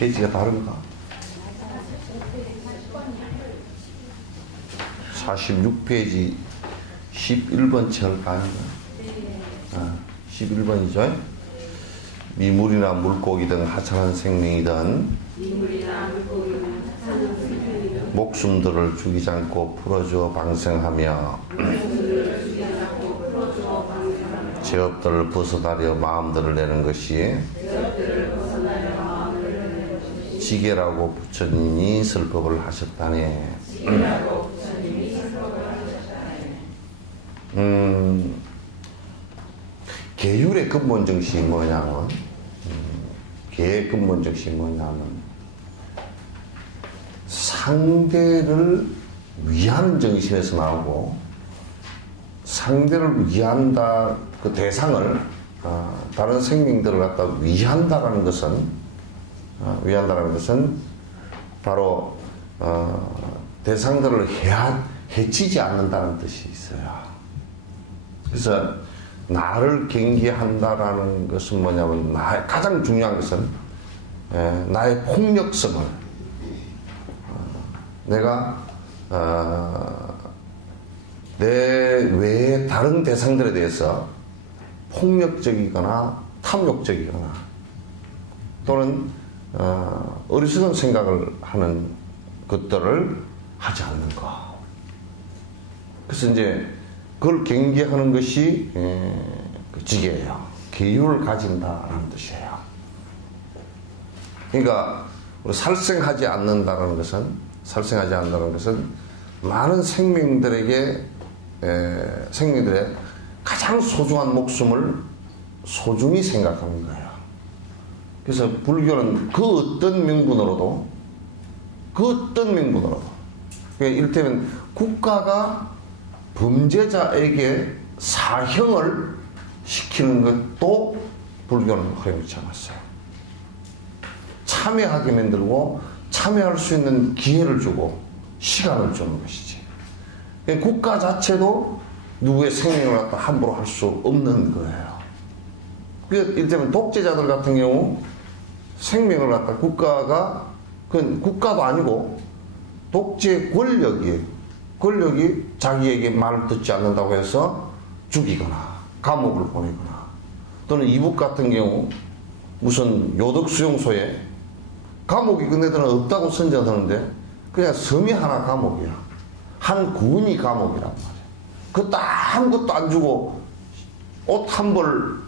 페이지가 다른가? 46페이지 11번 책을까 아닌가? 11번이죠. 미물이나 물고기 등 하찮은 생명이든 목숨들을 죽이지 않고 풀어주어 방생하며 죄업들을 벗어나려 마음들을 내는 것이 지게라고 부처님이 설법을 하셨다네. 계율의 근본 정신이 뭐냐면 계의 근본 정신이 뭐냐면 상대를 위하는 정신에서 나오고, 상대를 위한다, 그 대상을 다른 생명들을 갖다 위한다라는 것은 바로 대상들을 해치지 않는다는 뜻이 있어요. 그래서 나를 경계한다라는 것은 뭐냐면, 가장 중요한 것은 나의 폭력성을, 내가 내 외의 다른 대상들에 대해서 폭력적이거나 탐욕적이거나 또는 어리석은 생각을 하는 것들을 하지 않는 것. 그래서 이제 그걸 경계하는 것이 그 지게예요. 계율을 가진다라는 뜻이에요. 그러니까 살생하지 않는다는 것은 많은 생명들의 가장 소중한 목숨을 소중히 생각하는 거예요. 그래서 불교는 그 어떤 명분으로도 그러니까 이를테면 국가가 범죄자에게 사형을 시키는 것도 불교는 허용치 않았어요. 참여하게 만들고 참여할 수 있는 기회를 주고 시간을 주는 것이지. 국가 자체도 누구의 생명을 갖다 함부로 할 수 없는 거예요. 이를테면 독재자들 같은 경우 생명을 갖다 그건 국가도 아니고 독재 권력이 자기에게 말을 듣지 않는다고 해서 죽이거나 감옥을 보내거나, 또는 이북 같은 경우 무슨 요덕수용소에 감옥이 그네들은 없다고 선전하는데 그냥 섬이 하나 감옥이야. 한 군이 감옥이란 말이야. 그것도 아무것도 안 주고 옷 한 벌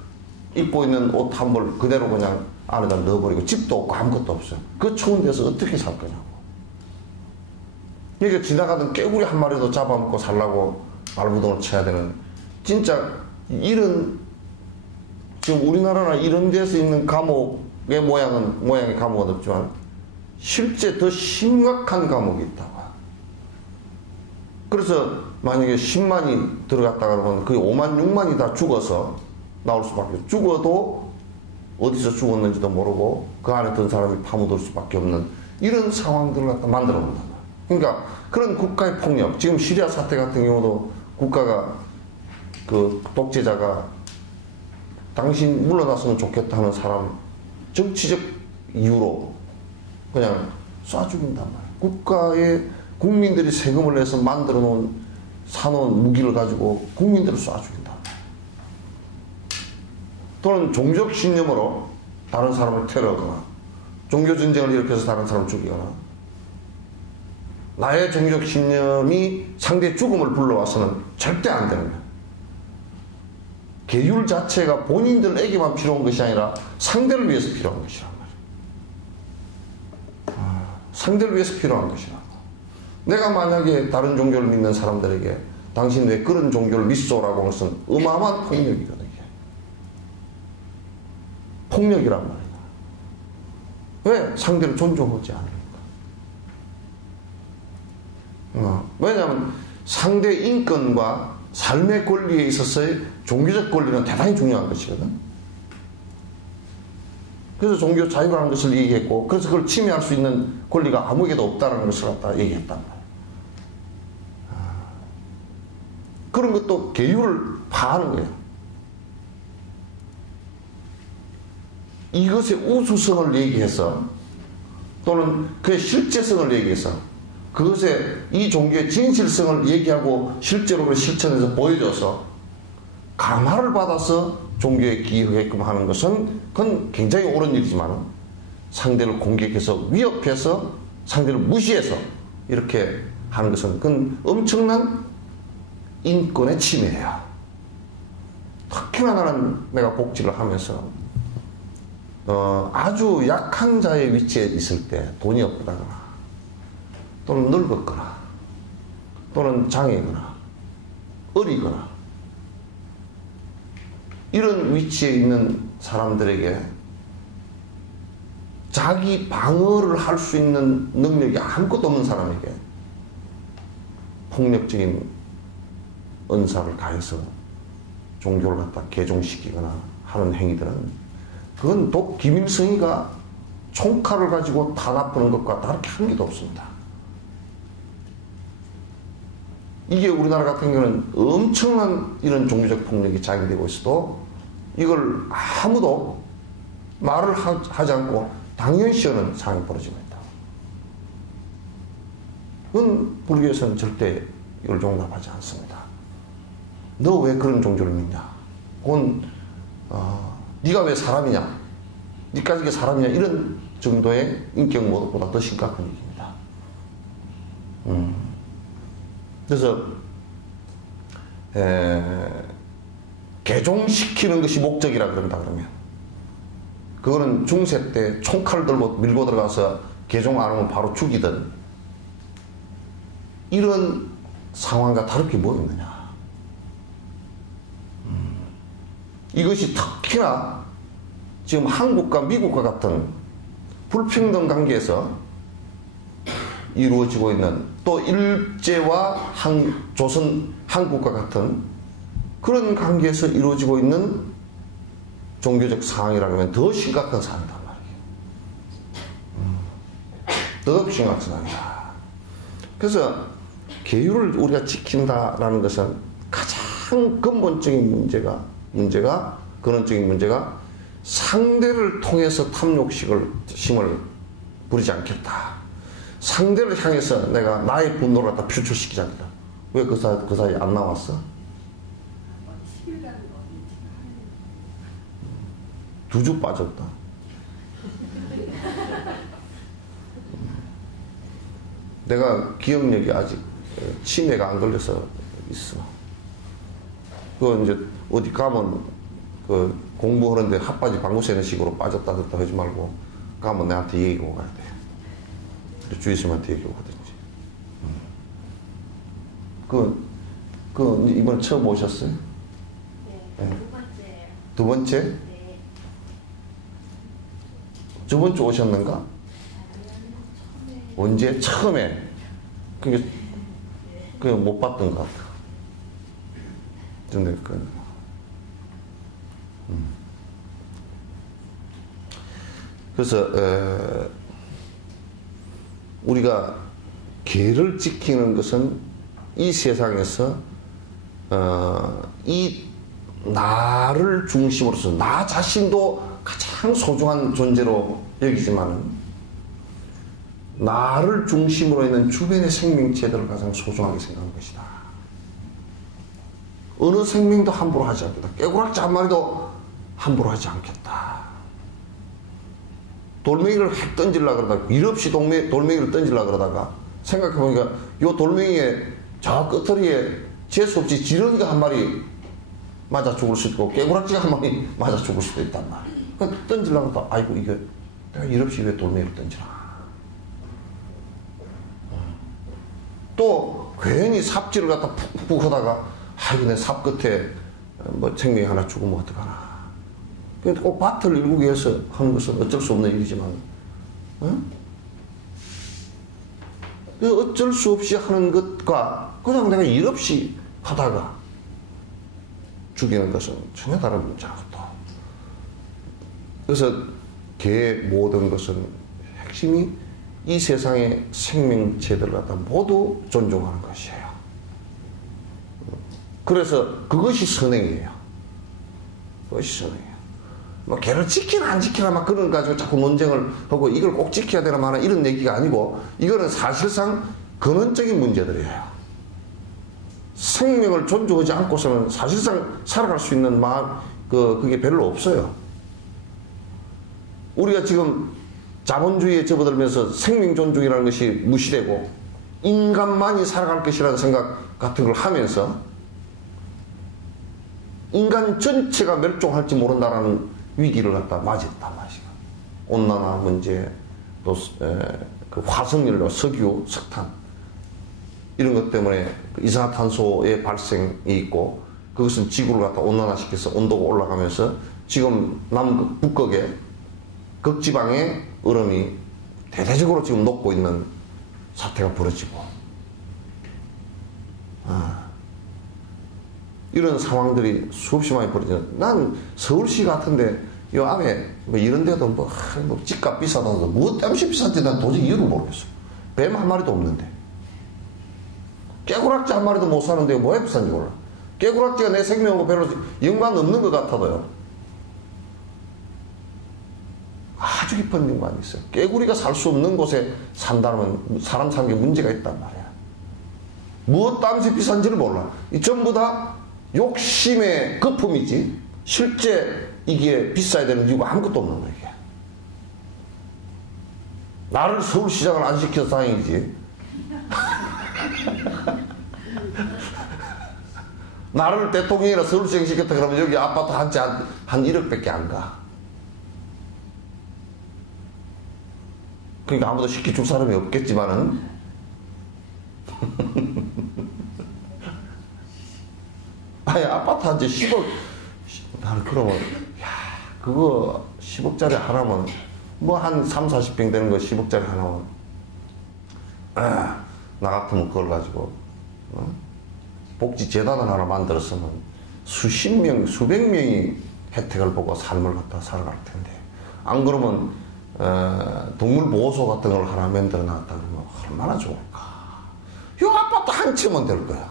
입고 있는 옷 한 벌 그대로 그냥 안에다 넣어버리고, 집도 없고 아무것도 없어요. 그 추운 데서 어떻게 살 거냐고. 그러니까 지나가던 깨구리 한 마리도 잡아먹고 살라고 발부동을 쳐야 되는, 진짜 이런, 지금 우리나라나 이런 데서 있는 감옥의 모양의 감옥은 없지만 실제 더 심각한 감옥이 있다고. 그래서 만약에 10만이 들어갔다 그러면 거의 5만, 6만이 다 죽어서 나올 수밖에 없어요. 죽어도 어디서 죽었는지도 모르고 그 안에 든 사람이 파묻을 수밖에 없는 이런 상황들을 갖다 만들어 놓는다. 그러니까 그런 국가의 폭력, 지금 시리아 사태 같은 경우도 국가가 그 독재자가 당신 물러났으면 좋겠다 하는 사람 정치적 이유로 그냥 쏴 죽인단 말이에요. 국가의 국민들이 세금을 내서 만들어 놓은, 사놓은 무기를 가지고 국민들을 쏴 죽인다. 또는 종족 신념으로 다른 사람을 테러하거나 종교 전쟁을 일으켜서 다른 사람을 죽이거나, 나의 종족 신념이 상대의 죽음을 불러와서는 절대 안 되는 거예요. 계율 자체가 본인들에게만 필요한 것이 아니라 상대를 위해서 필요한 것이란 말이에요. 상대를 위해서 필요한 것이라고. 내가 만약에 다른 종교를 믿는 사람들에게 당신 왜 그런 종교를 믿소라고 하는 것은 어마어마한 폭력이거든요. 폭력이란 말이야. 왜? 상대를 존중하지 않으니까. 왜냐하면 상대 인권과 삶의 권리에 있어서의 종교적 권리는 대단히 중요한 것이거든. 그래서 종교 자유라는 것을 얘기했고, 그래서 그걸 침해할 수 있는 권리가 아무에게도 없다는 것을 갖다 얘기했단 말이야. 그런 것도 계율을 파하는 거예요. 이것의 우수성을 얘기해서 또는 그의 실제성을 얘기해서 그것의 이 종교의 진실성을 얘기하고 실제로 그 실천해서 보여줘서 감화를 받아서 종교에 기여하게끔 하는 것은 그건 굉장히 옳은 일이지만 상대를 공격해서 위협해서 상대를 무시해서 이렇게 하는 것은 그건 엄청난 인권의 침해예요. 특히나 나는 내가 복지를 하면서 아주 약한 자의 위치에 있을 때 돈이 없다거나 또는 늙었거나 또는 장애거나 어리거나 이런 위치에 있는 사람들에게 자기 방어를 할 수 있는 능력이 아무것도 없는 사람에게 폭력적인 은사를 가해서 종교를 갖다 개종시키거나 하는 행위들은 그건 또 김일성이가 총칼을 가지고 탄압하는 것과 다르게 한 개도 없습니다. 이게 우리나라 같은 경우는 엄청난 이런 종교적 폭력이 자행되고 있어도 이걸 아무도 말을 하지 않고 당연시하는 상황이 벌어지고 있다. 그건 불교에서는 절대 이걸 용납하지 않습니다. 너 왜 그런 종교를 믿냐? 그건 네가 왜 사람이냐? 네까지 사람이냐? 이런 정도의 인격 모독보다 더 심각한 얘기입니다. 그래서 개종시키는 것이 목적이라 그런다 그러면 그거는 중세 때 총칼 들고 밀고 들어가서 개종 안 하면 바로 죽이든 이런 상황과 다를 게 뭐 있느냐. 이것이 특히나 지금 한국과 미국과 같은 불평등 관계에서 이루어지고 있는 또 일제와 조선 한국과 같은 그런 관계에서 이루어지고 있는 종교적 상황이라면 더 심각한 상황이란 말이에요. 더욱 심각한 상황이다. 그래서 계율을 우리가 지킨다라는 것은 가장 근본적인 근원적인 문제가 상대를 통해서 탐욕심을 부리지 않겠다. 상대를 향해서 내가 나의 분노를 갖다 표출시키지 않겠다. 왜 그 사이에 안 나왔어? 두 주 빠졌다. 내가 기억력이 아직 치매가 안 걸려서 있어. 그 이제 어디 가면 그 공부하는데 핫바지 방구 새는 식으로 빠졌다 졌다 하지 말고 가면 내한테 얘기하고 가야 돼. 주의스님한테 얘기하고 하든지. 그 이번에 처음 오셨어요? 네, 두 번째예요. 두 번째? 네. 저번 주 오셨는가? 언제? 처음에. 그게 못 봤던 것 같아. 근데 그래서 우리가 계를 지키는 것은 이 세상에서 이 나를 중심으로서 나 자신도 가장 소중한 존재로 여기지만은 나를 중심으로 있는 주변의 생명체들을 가장 소중하게 생각하는 것이다. 어느 생명도 함부로 하지 않겠다. 깨구락지 한 마리도 함부로 하지 않겠다. 돌멩이를 핵 던지려고 그러다가 일 없이 돌멩이를 던지려고 그러다가 생각해보니까 이 돌멩이의 저 끝머리에 재수없이 지렁이가 한 마리 맞아 죽을 수도 있고 깨구락지가 한 마리 맞아 죽을 수도 있단 말이야. 그러니까 던지려고 하다가 아이고 이게 내가 일 없이 왜 돌멩이를 던지나. 또 괜히 삽질을 갖다 푹푹 하다가 아이고 내 삽 끝에 뭐 생명이 하나 죽으면 어떡하나. 꼭 밭을 일구기 위해서 하는 것은 어쩔 수 없는 일이지만 어쩔 수 없이 하는 것과 그냥 내가 일 없이 하다가 죽이는 것은 전혀 다른 문제라고 또. 그래서 개의 모든 것은 핵심이 이 세상의 생명체들을 갖다 모두 존중하는 것이에요. 그래서 그것이 선행이에요. 그것이 선행이에요. 뭐 걔를 지키나 안 지키나 막 그런 가지고 자꾸 논쟁을 하고 이걸 꼭 지켜야 되나 마나 이런 얘기가 아니고 이거는 사실상 근원적인 문제들이에요. 생명을 존중하지 않고서는 사실상 살아갈 수 있는 그게 별로 없어요. 우리가 지금 자본주의에 접어들면서 생명 존중이라는 것이 무시되고 인간만이 살아갈 것이라는 생각 같은 걸 하면서 인간 전체가 멸종할지 모른다라는 위기를 갖다 맞았다 마시고 온난화 문제 또 그 화석연료 석유 석탄 이런 것 때문에 이산화탄소의 발생이 있고 그것은 지구를 갖다 온난화시켜서 온도가 올라가면서 지금 남극 북극에 극지방의 얼음이 대대적으로 지금 녹고 있는 사태가 벌어지고 이런 상황들이 수없이 많이 벌어지는. 난 서울시 같은데 요 안에 뭐 이런 데도 뭐 집값 비싸다고 뭐 땜시 비싼지 난 도저히 이유를 모르겠어. 뱀 한 마리도 없는데 깨구락지 한 마리도 못 사는데 뭐에 비싼지 몰라. 깨구락지가 내 생명하고 별로 연관 없는 것 같아도요. 아주 깊은 연관이 있어요. 깨구리가 살 수 없는 곳에 산다면 사람 사는 게 문제가 있단 말이야. 무엇 땀시 비싼지를 몰라. 이 전부 다 욕심의 거품이지 실제 이게 비싸야 되는 이유가 아무것도 없는 거야. 이게. 나를 서울시장을 안 시켜서 다행이지. 나를 대통령이나 서울시장 시켰다 그러면 여기 아파트 한 채 한 1억밖에 안 가. 그러니까 아무도 시켜줄 사람이 없겠지만은 아니 아파트 한 채 10억 나는 그러면 야 그거 10억짜리 하나면 뭐 한 3, 40평 되는 거 10억짜리 하나면 나 같으면 그걸 가지고 복지재단을 하나 만들었으면 수십 명, 수백 명이 혜택을 보고 삶을 갖다 살아갈 텐데 안 그러면 동물보호소 같은 걸 하나 만들어 놨다 그러면 얼마나 좋을까. 이 아파트 한 채면 될 거야.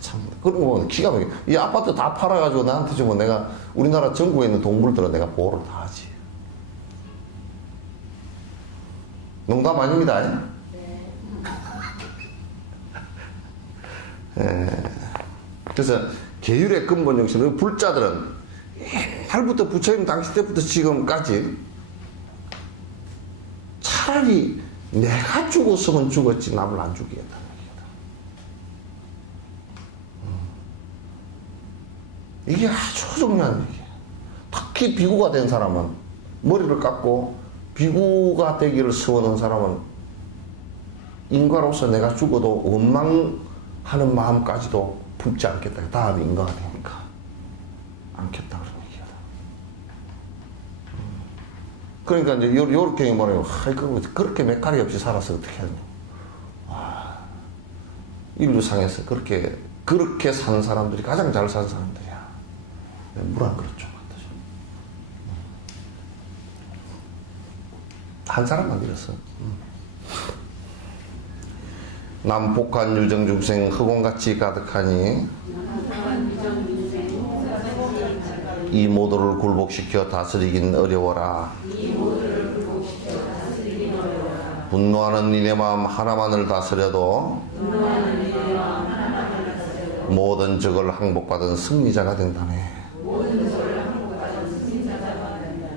참 그리고 기가 막혀. 이 아파트 다 팔아가지고 나한테 주면 내가 우리나라 전국에 있는 동물들은 내가 보호를 다 하지. 농담 아닙니다. 그래서 계율의 근본 정신, 불자들은 옛날부터 부처님 당시 때부터 지금까지 차라리 내가 죽었으면 죽었지 남을 안 죽이겠다는 얘기다. 이게 아주 중요한 얘기야. 특히 비구가 된 사람은 머리를 깎고 비구가 되기를 소원한 사람은 인과로서 내가 죽어도 원망하는 마음까지도 품지 않겠다. 다음에 인과가 되니까 않겠다 그런 얘기다. 그러니까 이제 요렇게 말해요. 그렇게 맥가리 없이 살아서 어떻게 하냐. 인류상에서 그렇게 사는 사람들이 가장 잘 사는 사람들이야. 물 한 그릇 좀 갖다 줘. 한 사람만 들었어. 남폭한 유정중생 흑원같이 가득하니 이 모두를 굴복시켜 다스리긴 어려워라. 분노하는 니네 마음 하나만을 다스려도 모든 적을 항복받은 승리자가 된다네.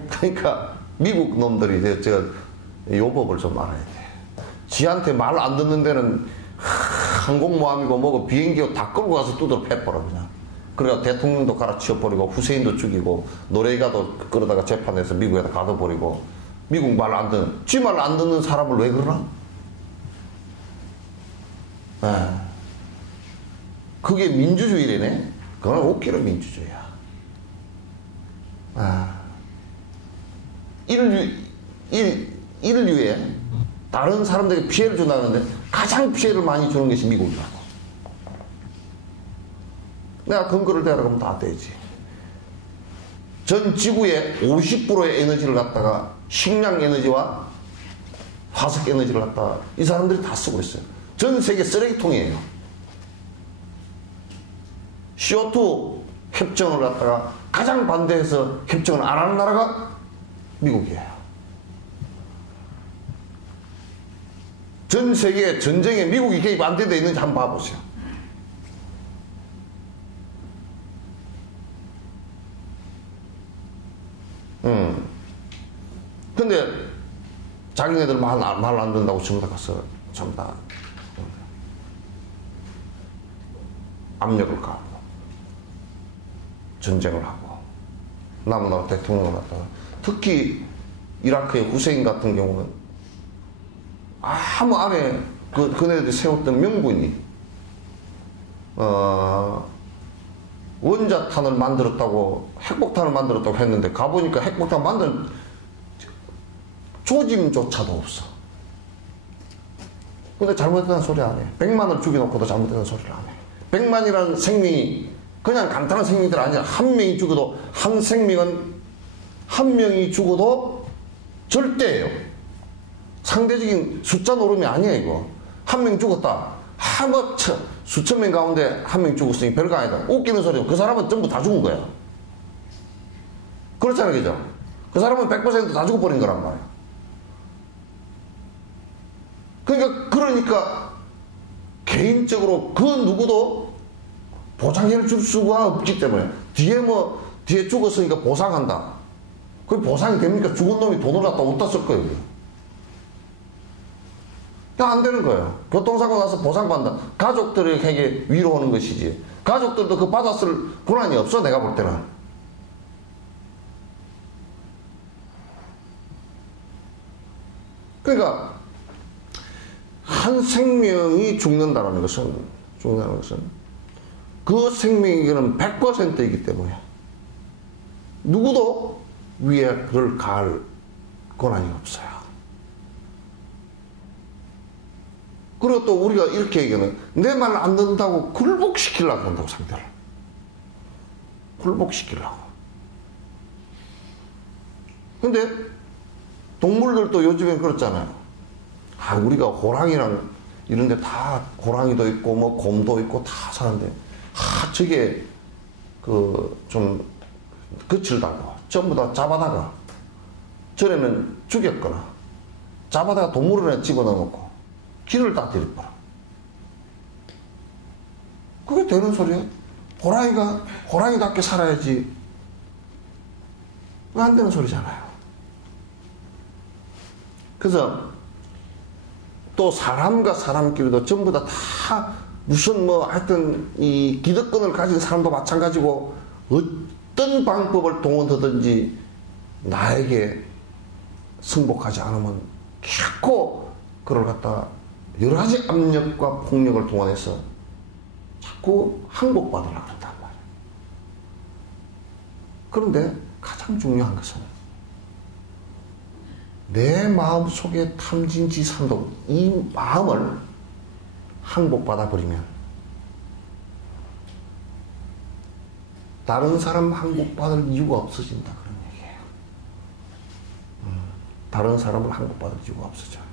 그러니까 미국 놈들이 요 법을 좀 알아야 돼. 지한테 말 안 듣는 데는 항공모함이고 뭐고 비행기고 다 끌고 가서 두드려 패버려 그냥. 그러니까 대통령도 갈아치워버리고 후세인도 죽이고 노레이가도 끌어다가 재판에서 미국에다 가둬버리고 미국 말 안 듣는 지 말 안 듣는 사람을 왜 그러나? 그게 민주주의래네. 그건 웃기는 민주주의야. 인류에 다른 사람들에게 피해를 준다는데 가장 피해를 많이 주는 것이 미국이라고. 내가 근거를 대라 그러면 다 되지. 전 지구의 50%의 에너지를 갖다가 식량 에너지와 화석 에너지를 갖다가 이 사람들이 다 쓰고 있어요. 전 세계 쓰레기통이에요. CO2 협정을 갖다가 가장 반대해서 협정을 안 하는 나라가 미국이에요. 전 세계 전쟁에 미국이 개입 안 돼 있는지 한번 봐보세요. 근데 자기네들 말 안 듣는다고 전부 다 가서 전부 다 압력을 가하고 전쟁을 하고 남은 나라 대통령을 갖다가 특히 이라크의 후세인 같은 경우는 아무 안에 그네들이 세웠던 명분이 원자탄을 만들었다고 핵폭탄을 만들었다고 했는데 가보니까 핵폭탄 만든 조짐조차도 없어. 근데 잘못했다는 소리 안 해. 100만을 죽여놓고도 잘못했다는 소리를 안 해. 100만이라는 생명이 그냥 간단한 생명들 아니라 한 명이 죽어도 한 생명은 한 명이 죽어도 절대예요. 상대적인 숫자 노름이 아니야 이거. 한 명 죽었다. 수천 명 가운데 한 명 죽었으니 별거 아니다. 웃기는 소리고 그 사람은 전부 다 죽은 거야. 그렇잖아요, 그죠? 그 사람은 100% 다 죽어버린 거란 말이야. 그러니까 개인적으로 그 누구도 보상해 줄 수가 없기 때문에 뒤에 죽었으니까 보상한다. 그게 보상이 됩니까? 죽은 놈이 돈을 갖다 어디다 쓸 거예요? 안 되는 거예요. 교통사고 나서 보상받는다. 가족들에게 위로하는 것이지. 가족들도 그 받았을 권한이 없어, 내가 볼 때는. 그러니까 한 생명이 죽는다는 것은 그 생명에게는 100%이기 때문에 누구도 위에 그걸 가할 권한이 없어요. 그리고 또 우리가 이렇게 얘기하는 내 말 안 듣는다고 굴복시키려고 한다고 상대를. 굴복시키려고. 근데 동물들도 요즘엔 그렇잖아요. 우리가 호랑이랑 이런데 다 호랑이도 있고 뭐 곰도 있고 다 사는데 저게 좀 거칠다고 전부 다 잡아다가 전에는 죽였거나 잡아다가 동물원에 집어넣어놓고 길을 다 들이버려. 그게 되는 소리야? 호랑이가 호랑이답게 살아야지. 안 되는 소리잖아요. 그래서 또 사람과 사람끼리도 전부 다 무슨 하여튼 이 기득권을 가진 사람도 마찬가지고 어떤 방법을 동원하든지 나에게 승복하지 않으면 자꾸 그걸 갖다가 여러 가지 압력과 폭력을 동원해서 자꾸 항복받으려고 그런단 말이에요. 그런데 가장 중요한 것은 내 마음 속에 탐진지산도 이 마음을 항복받아 버리면 다른 사람 항복받을 이유가 없어진다 그런 얘기예요. 다른 사람을 항복받을 이유가 없어져요.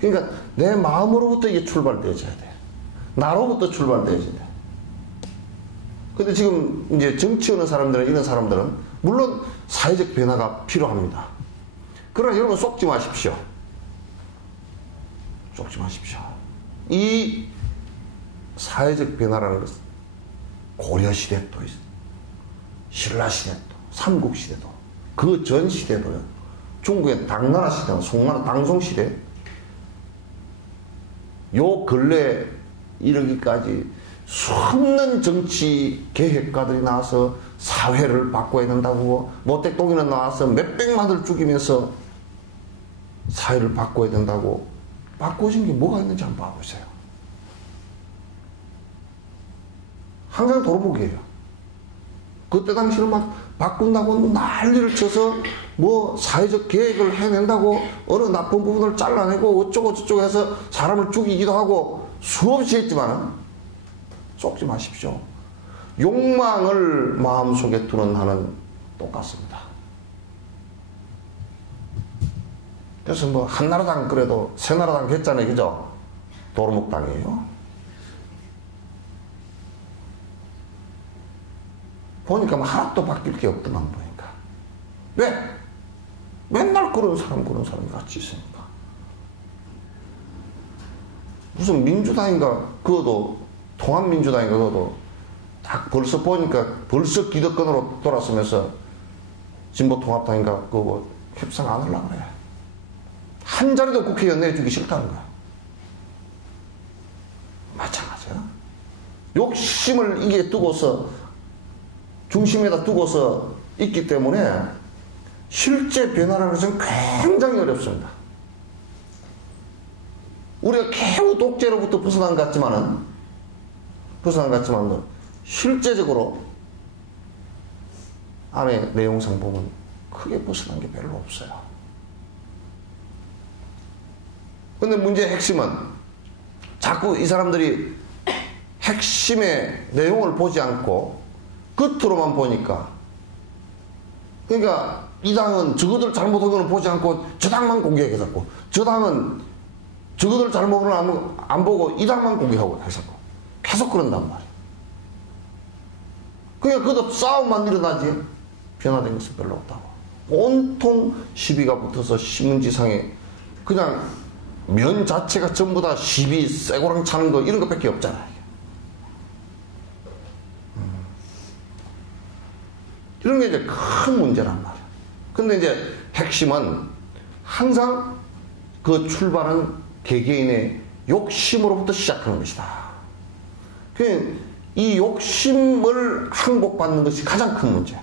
그러니까 내 마음으로부터 이게 출발되어져야 돼. 나로부터 출발되어져야 돼. 근데 지금 이제 정치하는 사람들은 이런 사람들은 물론 사회적 변화가 필요합니다. 그러나 여러분 속지 마십시오. 속지 마십시오. 이 사회적 변화라는 것은 고려시대도 신라시대도 삼국시대도 그 전 시대도요. 중국의 당나라 시대, 송나라 당송시대 요 근래 이르기까지 수없는 정치 계획가들이 나와서 사회를 바꿔야 된다고 모택동이는 나와서 몇백만을 죽이면서 사회를 바꿔야 된다고 바꿔진 게 뭐가 있는지 한번 봐보세요. 항상 도루묵이에요. 그때 당시는 막 바꾼다고 난리를 쳐서 뭐 사회적 계획을 해낸다고 어느 나쁜 부분을 잘라내고 어쩌고 저쩌고 해서 사람을 죽이기도 하고 수없이 했지만 속지 마십시오. 욕망을 마음속에 두는 한은 똑같습니다. 그래서 뭐 한나라당 그래도 새나라당 했잖아요. 그죠? 도루묵당이에요. 보니까 뭐 하나도 바뀔 게 없더만 보니까. 왜? 맨날 그런 사람이 같이 있으니까. 무슨 민주당인가 그것도 통합민주당인가 그것도 딱 벌써 보니까 벌써 기득권으로 돌아서면서 진보통합당인가 그거 뭐 협상 안 하려고 그래. 한 자리도 국회의원 내주기 싫다는 거야. 마찬가지야. 욕심을 이게 두고서 중심에다 두고서 있기 때문에 실제 변화라는 것은 굉장히 어렵습니다. 우리가 겨우 독재로부터 벗어난 것 같지만은 실제적으로 안에 내용상 보면 크게 벗어난 게 별로 없어요. 근데 문제의 핵심은 자꾸 이 사람들이 핵심의 내용을 보지 않고 끝으로만 보니까, 그러니까 이 당은 저거들 잘못한 거는 보지 않고 저 당만 공격해갖고, 저 당은 저거들 잘못을 안 보고 이 당만 공격하고 해서 계속 그런단 말이에요. 그러니까 그것도 싸움만 일어나지 변화된 것은 별로 없다고. 온통 시비가 붙어서 신문지상에 그냥 면 자체가 전부 다 시비 쇠고랑 차는 거 이런 것밖에 없잖아요. 이런 게 이제 큰 문제란 말이야. 근데 이제 핵심은 항상 그 출발은 개개인의 욕심으로부터 시작하는 것이다. 이 욕심을 항복받는 것이 가장 큰 문제.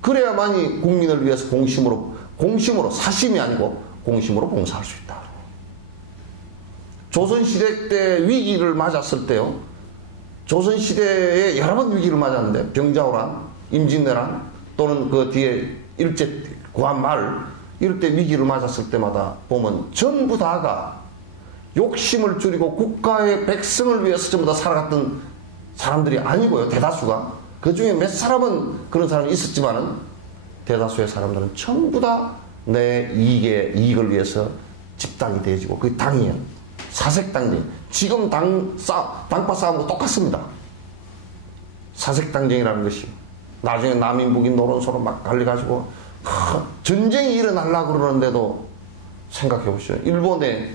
그래야만이 국민을 위해서 공심으로 사심이 아니고 공심으로 봉사할 수 있다. 조선시대 때 위기를 맞았을 때요. 조선시대에 여러 번 위기를 맞았는데, 병자호란, 임진왜란, 또는 그 뒤에 일제 구한말, 이럴 때 위기를 맞았을 때마다 보면 전부 다가 욕심을 줄이고 국가의 백성을 위해서 전부 다 살아갔던 사람들이 아니고요. 대다수가. 그 중에 몇 사람은 그런 사람이 있었지만은 대다수의 사람들은 전부 다 내 이익을 위해서 집당이 되어지고, 그 당이에요. 사색당쟁. 지금 당파 싸움과 똑같습니다. 사색당쟁이라는 것이. 나중에 남인 북인 노론서로 막 갈려가지고 전쟁이 일어나려고 그러는데도 생각해 보시죠. 일본에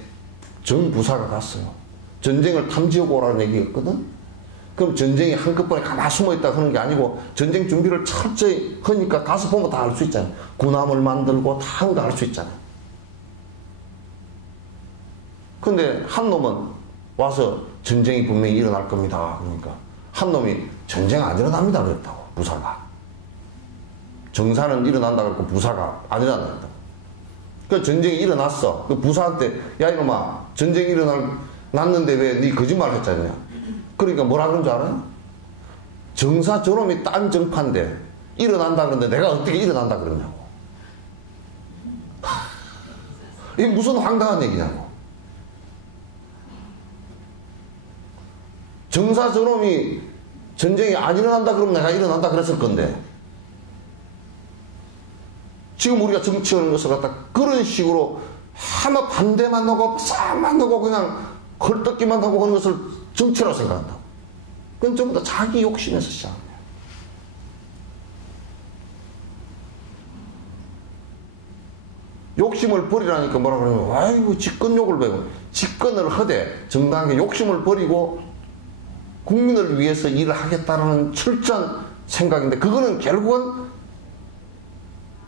정부사가 갔어요. 전쟁을 탐지하고 오라는 얘기였거든. 그럼 전쟁이 한꺼번에 가만히 숨어있다 하는 게 아니고 전쟁 준비를 철저히 하니까 가서 보면 다 알 수 있잖아요. 군함을 만들고 다 한 거 알 수 있잖아요. 근데 한 놈은 와서 전쟁이 분명히 일어날 겁니다. 그러니까 한 놈이 전쟁 안 일어납니다 그랬다고. 부사가. 정사는 일어난다 그랬고 부사가 안 일어난다 그랬다고. 그 전쟁이 일어났어. 그 부사한테 야 이놈아 전쟁이 일어났는데 왜 네 거짓말 했잖냐. 그러니까 뭐라 그런 줄 알아요? 정사 저놈이 딴 정파인데 일어난다 그러는데 내가 어떻게 일어난다 그러냐고. 이게 무슨 황당한 얘기냐고. 정사 저놈이 전쟁이 안 일어난다 그러면 내가 일어난다 그랬을 건데, 지금 우리가 정치하는 것을 갖다 그런 식으로 하나 반대만 하고 싸움만 하고 그냥 헐떡기만 하고 하는 것을 정치라고 생각한다. 그건 전부 다 자기 욕심에서 시작합니다. 욕심을 버리라니까 뭐라 그러면 아이고 직권욕을 배워. 직권을 하되 정당하게 욕심을 버리고 국민을 위해서 일을 하겠다는 철저한 생각인데, 그거는 결국은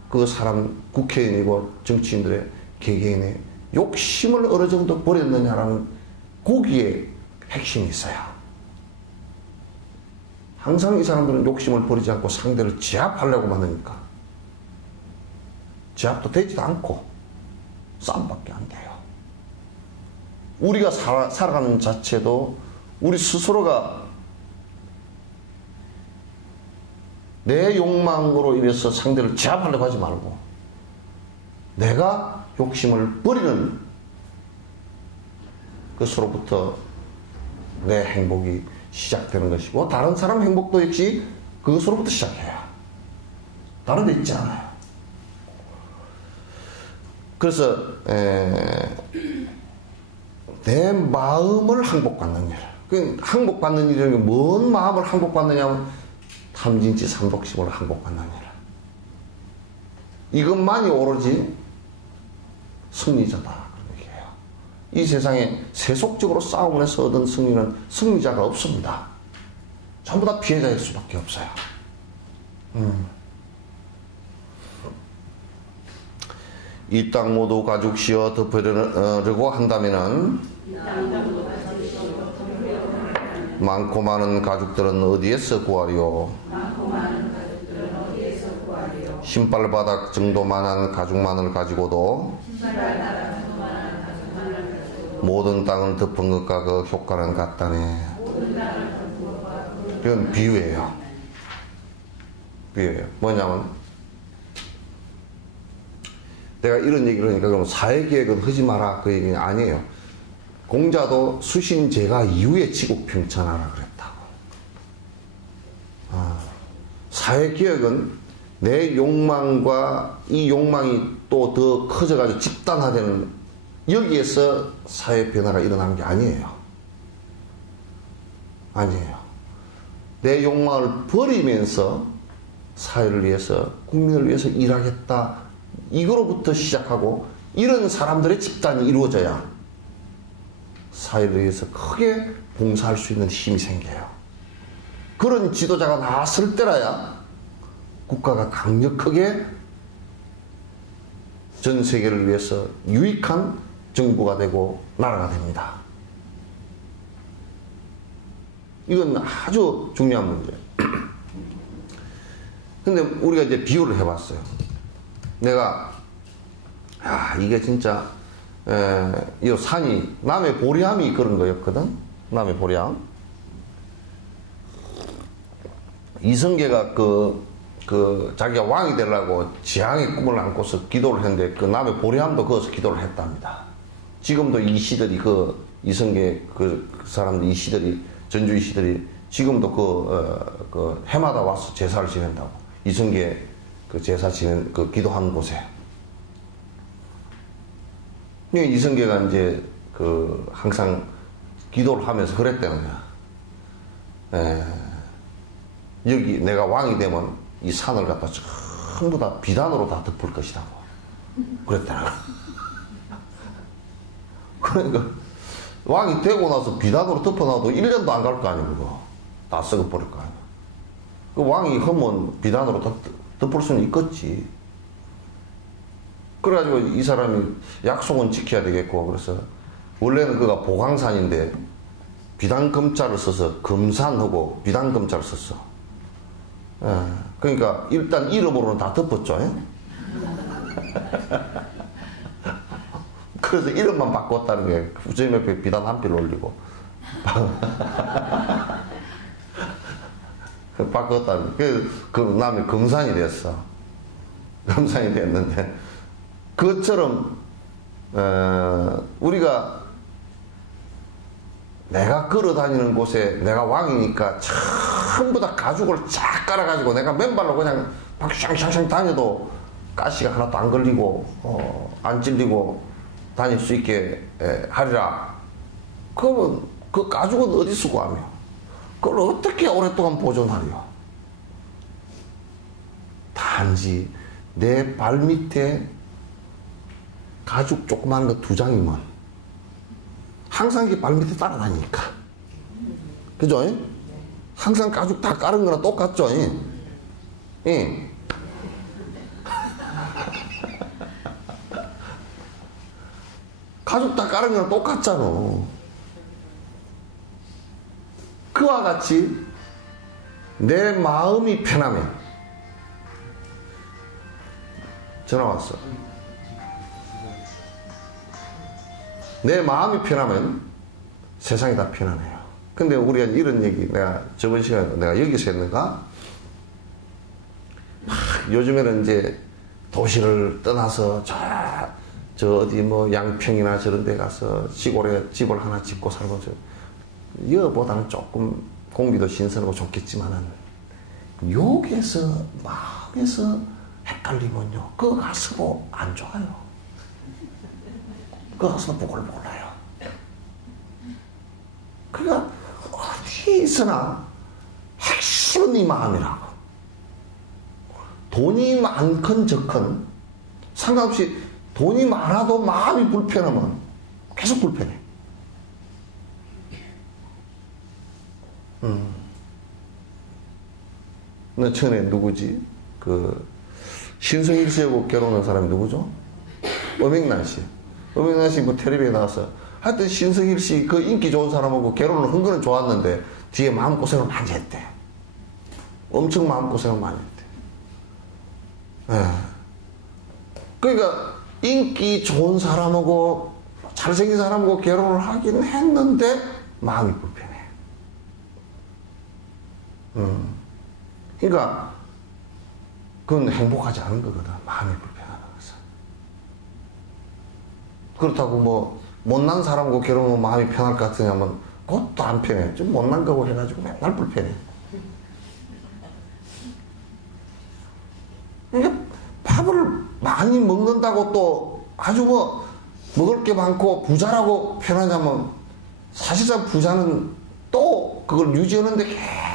그 사람 국회의원이고 정치인들의 개개인의 욕심을 어느 정도 버렸느냐라는 거기에 핵심이 있어요. 항상 이 사람들은 욕심을 버리지 않고 상대를 제압하려고만 하니까 제압도 되지도 않고 싸움밖에 안 돼요. 우리가 살아가는 자체도 우리 스스로가 내 욕망으로 인해서 상대를 제압하려고 하지 말고 내가 욕심을 버리는 것으로부터 내 행복이 시작되는 것이고, 다른 사람 행복도 역시 그것으로부터 시작해야. 다른 데 있지 않아요. 그래서 내 마음을 항복받는 일. 그 항복받는 일이라는 게 뭔 마음을 항복받느냐면 삼진치 삼독심을 항복한다니라. 이것만이 오로지 승리자다. 얘기해요. 이 세상에 세속적으로 싸움을 해서 얻은 승리는 승리자가 없습니다. 전부 다 피해자일 수밖에 없어요. 이 땅 모두 가죽 씌어 덮으려고 한다면은 많고 많은 가죽들은 어디에서 구하리요? 신발바닥 정도만한 가죽만을 가지고도 모든 땅을 덮은 것과 그 효과는 같다네. 이건 비유예요. 비유예요. 뭐냐면 내가 이런 얘기를 하니까 그럼 사회계획은 하지 마라 그 얘기는 아니에요. 공자도 수신제가 이후에 지국평천하라 그랬다고. 사회계획은 내 욕망과 이 욕망이 또 더 커져가지고 집단화되는 여기에서 사회 변화가 일어나는 게 아니에요. 아니에요. 내 욕망을 버리면서 사회를 위해서 국민을 위해서 일하겠다. 이거로부터 시작하고 이런 사람들의 집단이 이루어져야 사회를 위해서 크게 봉사할 수 있는 힘이 생겨요. 그런 지도자가 나왔을 때라야 국가가 강력하게 전 세계를 위해서 유익한 정부가 되고 나라가 됩니다. 이건 아주 중요한 문제예요. 근데 우리가 이제 비유를 해봤어요. 내가 이게 진짜 이 산이 남의 보리암이 그런 거였거든. 남의 보리암. 이성계가 자기가 왕이 되려고 지향의 꿈을 안고서 기도를 했는데 그 남의 보리암도 거기서 기도를 했답니다. 지금도 이 시들이 이성계 그 사람들 이 시들이 전주 이시들이 지금도 해마다 와서 제사를 지낸다고. 이성계 그 제사 지낸 그 기도하는 곳에. 이성계가 이제 항상 기도를 하면서 그랬다는 거야. 여기 내가 왕이 되면 이 산을 갖다 전부 다 비단으로 다 덮을 것이다. 그랬다는 거야. 그러니까 왕이 되고 나서 비단으로 덮어놔도 1년도 안 갈 거 아니에요. 그거 다 썩어버릴 거 아니에요. 그 왕이 하면 비단으로 덮을 수는 있겠지. 그래가지고 이 사람이 약속은 지켜야 되겠고, 그래서 원래는 그가 보강산인데 비단금자를 써서 금산하고 비단금자를 썼어. 그러니까 일단 이름으로는 다 덮었죠. 그래서 이름만 바꿨다는 게 부처님 옆에 비단 한 필 올리고 바꿨다는 게 그 남이 금산이 됐어. 금산이 됐는데 그것처럼 우리가 내가 걸어다니는 곳에 내가 왕이니까 전부 다 가죽을 쫙 깔아가지고 내가 맨발로 그냥 샹샹샹 다녀도 가시가 하나도 안 걸리고 안 찔리고 다닐 수 있게 하리라. 그러면 그 가죽은 어디서 구하며 그걸 어떻게 오랫동안 보존하려? 단지 내 발밑에 가죽 조그마한 거 2장이면 항상 이게 발밑에 따라다니니까. 그죠? 항상 가죽 다 깔은 거랑 똑같죠? 예. 가죽 다 깔은 거랑 똑같잖아. 그와 같이 내 마음이 편하면 전화 왔어. 내 마음이 편하면 세상이 다 편하네요. 근데 우리가 이런 얘기 내가 저번 시간에 내가 여기서 했는가? 요즘에는 이제 도시를 떠나서 저 어디 뭐 양평이나 저런 데 가서 시골에 집을 하나 짓고 살고 여보다는 조금 공기도 신선하고 좋겠지만은 욕에서 마음에서 헷갈리면요 그거 가서도 안 좋아요. 그거 가서도 보글보글해요. 그러니까 어디 있으나 핵심은 네 마음이라고. 돈이 많건 적건 상관없이 돈이 많아도 마음이 불편하면 계속 불편해. 너 전에 누구지? 그 신성일 씨하고 결혼한 사람이 누구죠? 엄영란 씨. 엄영란 씨 뭐 텔레비에 나와서 하여튼 신성일 씨 그 인기 좋은 사람하고 결혼을 한 거는 좋았는데 뒤에 마음고생을 많이 했대. 엄청 마음고생을 많이 했대. 예. 그러니까 인기 좋은 사람하고 잘생긴 사람하고 결혼을 하긴 했는데 마음이 불편해. 그러니까 그건 행복하지 않은 거거든. 마음이 불편하는 것은. 그렇다고 뭐 못난 사람하고 결혼하면 마음이 편할 것 같으냐면 그것도 안 편해. 좀 못난 거고 해가지고 맨날 불편해. 그러니까 밥을 많이 먹는다고 또 아주 뭐 먹을 게 많고 부자라고 표현하자면 사실상 부자는 또 그걸 유지하는데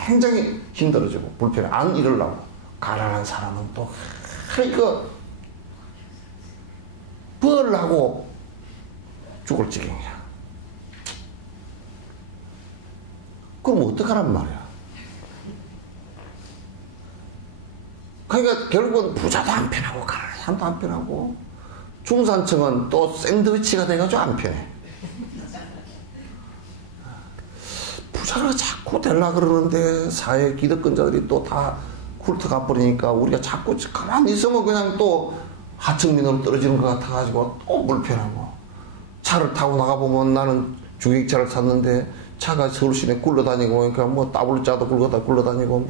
굉장히 힘들어지고 불편해. 안 이러려고. 가난한 사람은 또 이거 벌하고 죽을 지경이야. 그럼 어떡하란 말이야. 그러니까 결국은 부자도 안 편하고 가난한 사람도 안 편하고 중산층은 또 샌드위치가 돼가지고 안 편해. 부자가 자꾸 되려고 그러는데 사회 기득권자들이 또 다 쿨트 가버리니까 우리가 자꾸 가만히 있으면 그냥 또 하층민으로 떨어지는 것 같아가지고 또 불편하고 차를 타고 나가보면 나는 주객차를 샀는데 차가 서울 시내 굴러다니고 그러니까 뭐 W자도 굴러다니고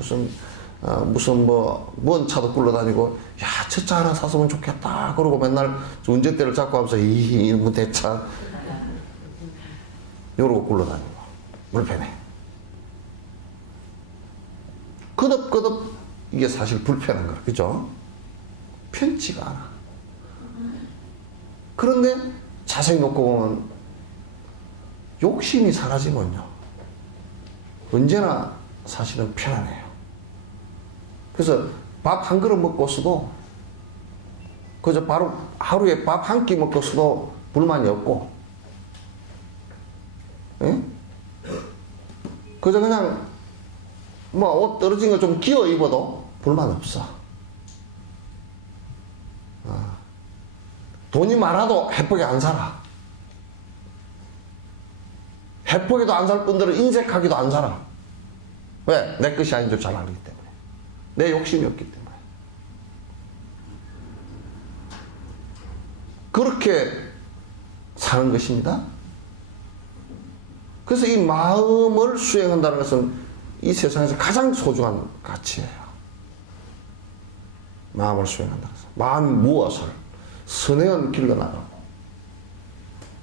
무슨 뭐 먼 차도 굴러다니고 야, 저 차 하나 샀으면 좋겠다 그러고 맨날 운전대를 잡고 하면서 이놈의 대차 이러고 굴러다니고 불편해. 끄덕끄덕 이게 사실 불편한 거야. 그죠? 편치가 않아. 그런데 자세히 놓고 보면 욕심이 사라지면요 언제나 사실은 편안해요. 그래서 밥 한 그릇 먹고서도 그저 바로 하루에 밥 한 끼 먹고서도 불만이 없고, 예? 그저 그냥 뭐 옷 떨어진 거 좀 끼워 입어도 불만 없어. 돈이 많아도 해프게 안 살아. 해프게도 안 살 분들은 인색하기도 안 살아. 왜? 내 것이 아닌 줄 잘 알기 때문에. 내 욕심이 없기 때문에. 그렇게 사는 것입니다. 그래서 이 마음을 수행한다는 것은 이 세상에서 가장 소중한 가치예요. 마음을 수행한다는 것은. 마음이 무엇을? 선행은 길러나가고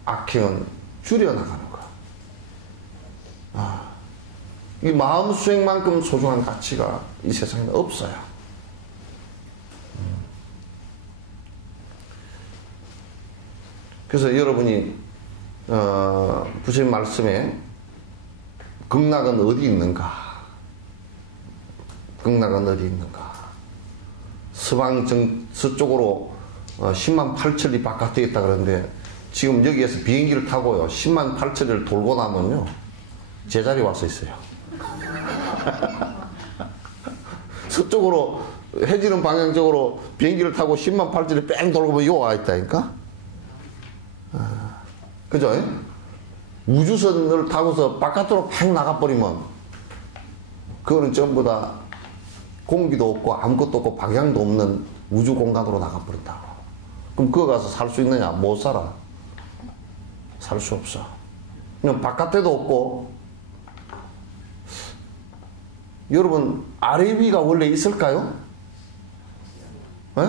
악행은 줄여나가는 거야. 이 마음 수행만큼 소중한 가치가 이 세상에 없어요. 그래서 여러분이 부처님 말씀에 극락은 어디 있는가? 극락은 어디 있는가? 서쪽으로 10만 8천리 바깥에 있다 그러는데 지금 여기에서 비행기를 타고요 10만 8천리를 돌고 나면요 제자리 와서 있어요. 서쪽으로 해지는 방향 쪽으로 비행기를 타고 10만 8천리 뺑 돌고 보면 요 와 있다니까. 그죠? 우주선을 타고서 바깥으로 팍 나가버리면 그거는 전부 다 공기도 없고 아무것도 없고 방향도 없는 우주 공간으로 나가버린다고. 그럼 그거 가서 살 수 있느냐? 못 살아. 살 수 없어. 그냥 바깥에도 없고. 여러분 아래 위가 원래 있을까요? 에?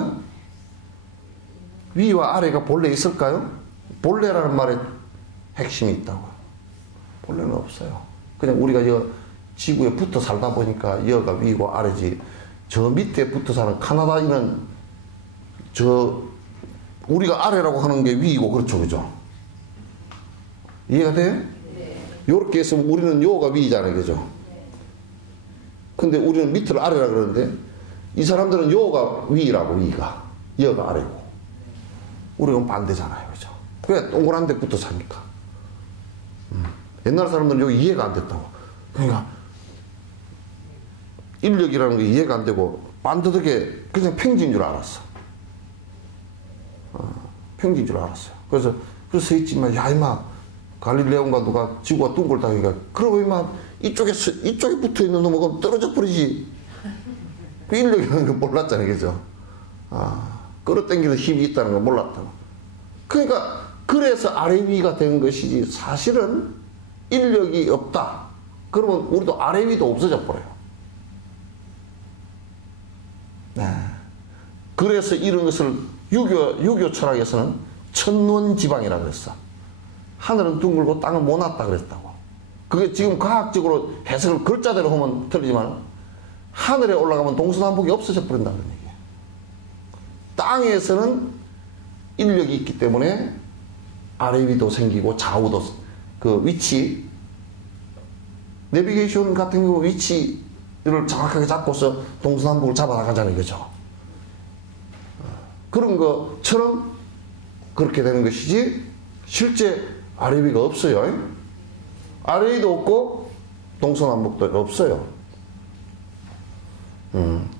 위와 아래가 본래 있을까요? 본래라는 말에 핵심이 있다고요. 본래는 없어요. 그냥 우리가 이 지구에 붙어 살다 보니까 여가 위고 아래지. 저 밑에 붙어 사는 카나다인은 우리가 아래라고 하는 게 위이고 그렇죠, 그죠? 이해가 돼요? 네. 요렇게 했으면 우리는 요가 위잖아요, 그죠? 근데 우리는 밑을 아래라 그러는데 이 사람들은 요가 위라고, 위가. 여가 아래고. 우리는 반대잖아요. 그죠? 왜 동그란 데 붙어 삽니까? 옛날 사람들은 요 이해가 안 됐다고. 그러니까, 인력이라는 게 이해가 안 되고, 반듯하게 그냥 평지인 줄 알았어. 평지인 줄 알았어요. 그래서 서 있지만, 야, 이마, 갈릴레온가 누가 지구가 둥글다니까, 그러고 이마, 이쪽에 붙어 있는 놈은 떨어져 버리지. 그 인력이라는 거 몰랐잖아요. 그죠? 끌어당기는 힘이 있다는 걸 몰랐다고. 그러니까, 그래서 아래 위가 된 것이지, 사실은 인력이 없다. 그러면 우리도 아래 위도 없어져 버려요. 네. 그래서 이런 것을 유교 철학에서는 천원지방이라고 했어. 하늘은 둥글고 땅은 모났다 그랬다고. 그게 지금 과학적으로 해석을 글자대로 하면 틀리지만 하늘에 올라가면 동서남북이 없어져 버린다는 얘기예요. 땅에서는 인력이 있기 때문에 아래 위도 생기고 좌우도 그 위치 내비게이션 같은 경우 위치를 정확하게 잡고서 동서남북을 잡아나가잖아요. 그죠? 그런 것처럼 그렇게 되는 것이지 실제 아래 위가 없어요. 아래 위도 없고 동서남북도 없어요.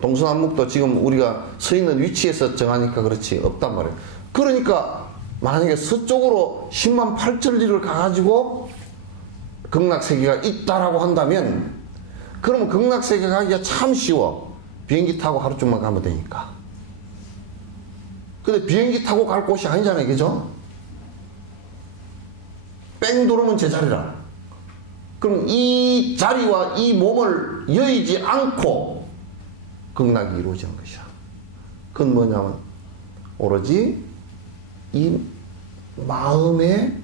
동서남북도 지금 우리가 서 있는 위치에서 정하니까 그렇지 없단 말이에요. 그러니까 만약에 서쪽으로 10만 8천 리를 가가지고 극락세계가 있다라고 한다면 그러면 극락세계 가기가 참 쉬워. 비행기 타고 하루쯤만 가면 되니까. 근데 비행기 타고 갈 곳이 아니잖아요. 그죠? 뺑 돌으면 제자리라. 그럼 이 자리와 이 몸을 여의지 않고 극락이 이루어지는 것이야. 그건 뭐냐면 오로지 이 마음의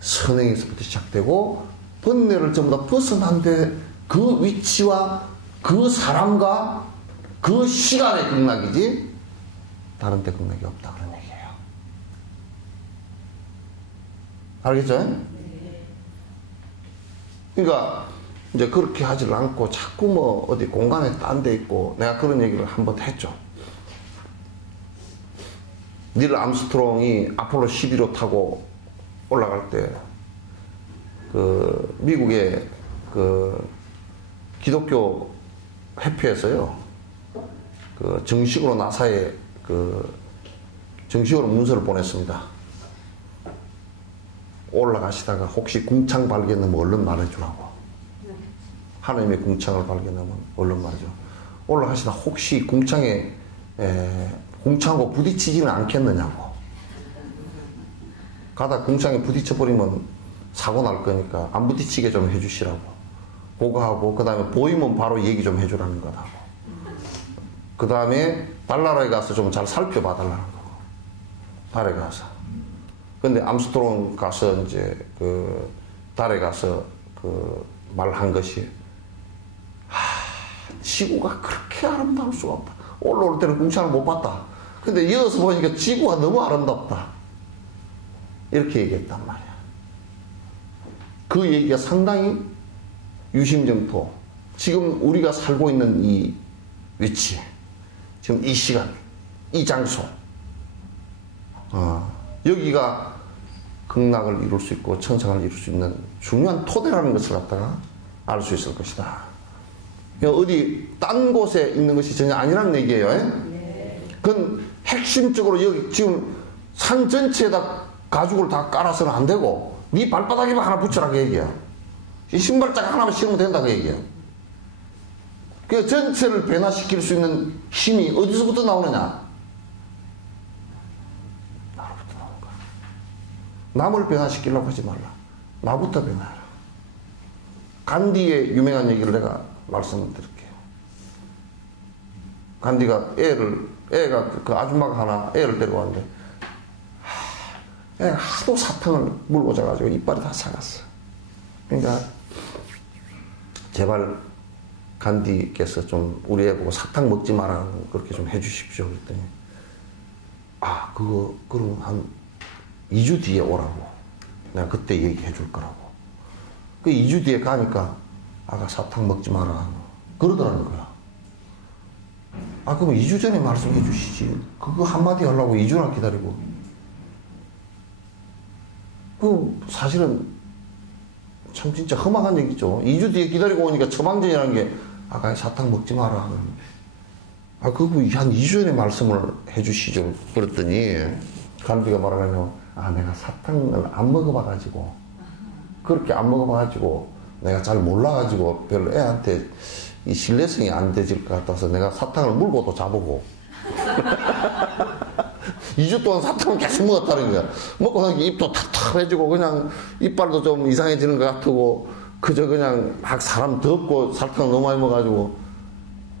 선행에서부터 시작되고 번뇌를 전부 다 벗어난 데 그 위치와 그 사람과 그 시간의 극락이지 다른 데 극락이 없다 그런 얘기예요. 알겠죠? 그러니까 이제 그렇게 하지를 않고 자꾸 뭐 어디 공간에 딴 데 있고 내가 그런 얘기를 한번 했죠. 닐 암스트롱이 아폴로 11호 타고 올라갈 때 그 미국의 그 기독교 협회에서요 그 정식으로 나사에 그 정식으로 문서를 보냈습니다. 올라가시다가 혹시 궁창 발견하면 얼른 말해주라고. 하나님의 궁창을 발견하면 얼른 말해줘. 올라가시다 혹시 궁창에 궁창하고 부딪히지는 않겠느냐고. 가다 궁창에 부딪혀버리면 사고 날 거니까 안 부딪히게 좀 해주시라고. 그거 하고 그 다음에 보이면 바로 얘기 좀 해주라는 거라고. 그 다음에 달나라에 가서 좀 잘 살펴봐 달라는 거고. 달에 가서. 근데 암스트롱 가서 이제 그 달에 가서 그 말한 것이 지구가 그렇게 아름다울 수가 없다. 올라올 때는 궁창을 못 봤다. 근데 이어서 보니까 지구가 너무 아름답다. 이렇게 얘기했단 말이야. 그 얘기가 상당히 유심정토. 지금 우리가 살고 있는 이 위치, 지금 이 시간, 이 장소, 여기가 극락을 이룰 수 있고 천상을 이룰 수 있는 중요한 토대라는 것을 갖다가 알 수 있을 것이다. 어디 딴 곳에 있는 것이 전혀 아니라는 얘기예요. 그건 핵심적으로 여기 지금 산 전체에다 가죽을 다 깔아서는 안 되고 네 발바닥에만 하나 붙여라 그 얘기야. 이 신발장 하나만 신으면 된다 그 얘기야. 그 전체를 변화시킬 수 있는 힘이 어디서부터 나오느냐? 나로부터 나온 거야. 남을 변화시키려고 하지 말라. 나부터 변화해라. 간디의 유명한 얘기를 내가 말씀드릴게요. 간디가 애가 그 아줌마가 하나 애를 데려왔는데 애가 하도 사탕을 물고 자가지고 이빨이 다 삭았어. 그러니까 제발 간디께서 좀 우리 애 보고 사탕 먹지 마라 그렇게 좀 해주십시오. 그랬더니 그럼 한 2주 뒤에 오라고. 내가 그때 얘기해 줄 거라고. 그 2주 뒤에 가니까 아가 사탕 먹지 마라 그러더라는 거야. 그럼 2주 전에 말씀해 주시지. 그거 한마디 하려고 2주나 기다리고. 사실은 참 진짜 험악한 얘기죠. 2주 뒤에 기다리고 오니까 처방전이라는 게 아까 사탕 먹지 마라. 그거 한 2주 전에 말씀을 해 주시죠. 그랬더니 간비가 뭐라고 하냐면 내가 사탕을 안 먹어봐가지고 그렇게 안 먹어봐가지고 내가 잘 몰라가지고 별로 애한테 이 신뢰성이 안 되질 것 같아서 내가 사탕을 물고도 자보고 2주 동안 사탕을 계속 먹었다는 거야. 먹고 나니까 입도 탁탁해지고 그냥 이빨도 좀 이상해지는 것 같고 그저 그냥 막 사람 덥고 사탕을 너무 많이 먹어가지고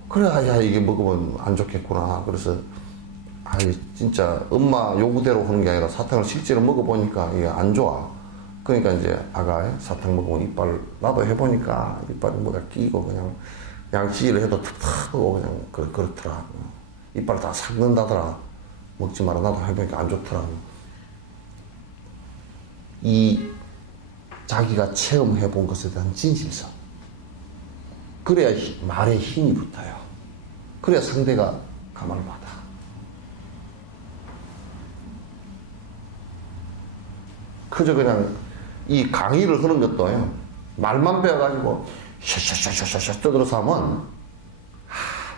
그래 이게 먹으면 안 좋겠구나. 그래서 진짜 엄마 요구대로 하는 게 아니라 사탕을 실제로 먹어보니까 이게 안 좋아. 그러니까 이제 아가 사탕 먹으면 이빨 나도 해보니까 이빨이 뭐가 끼고 그냥 양치질을 해도 탁탁하고 그냥 그렇더라. 이빨 다 삭는다더라. 먹지 마라. 나도 해보니까 안 좋더라. 이 자기가 체험해본 것에 대한 진실성. 그래야 말에 힘이 붙어요. 그래야 상대가 가만을 받아. 그저 그냥 이 강의를 하는 것도 말만 배워가지고 샤샤샤샤샤 떠들어서 하면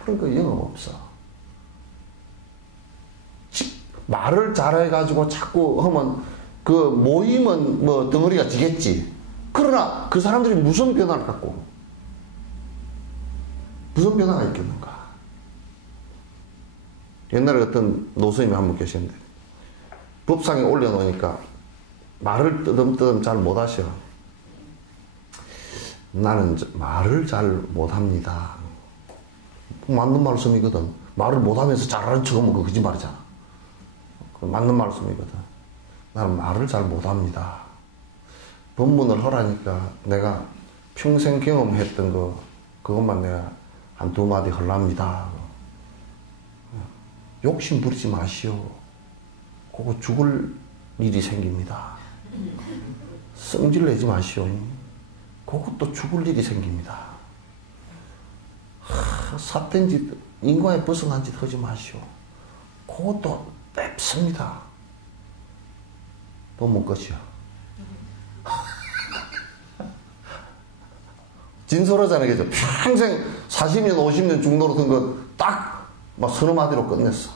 그러니까 영업 없어. 말을 잘해가지고 자꾸 하면 그 모임은 뭐 덩어리가 지겠지. 그러나 그 사람들이 무슨 변화를 갖고 무슨 변화가 있겠는가. 옛날에 어떤 노스님이 한 분 계셨는데 법상에 올려놓으니까 말을 뜨듬뜨듬 잘 못하셔. 나는 말을 잘 못합니다. 맞는 말씀이거든. 말을 못하면서 잘하는 척하면 그 거짓말이잖아. 맞는 말씀이거든. 나는 말을 잘 못합니다. 법문을 하라니까 내가 평생 경험했던 그것만 내가 한 두 마디 하랍니다. 욕심 부리지 마시오. 그거 죽을 일이 생깁니다. 성질 내지 마시오. 그것도 죽을 일이 생깁니다. 삿된 짓, 인과에 벗어난 짓 하지 마시오. 그것도 맵습니다. 돈 못 것이야. 진솔하잖아요. 그죠? 평생 40년, 50년 중노릇한 거 딱 막 서너 마디로 끝냈어.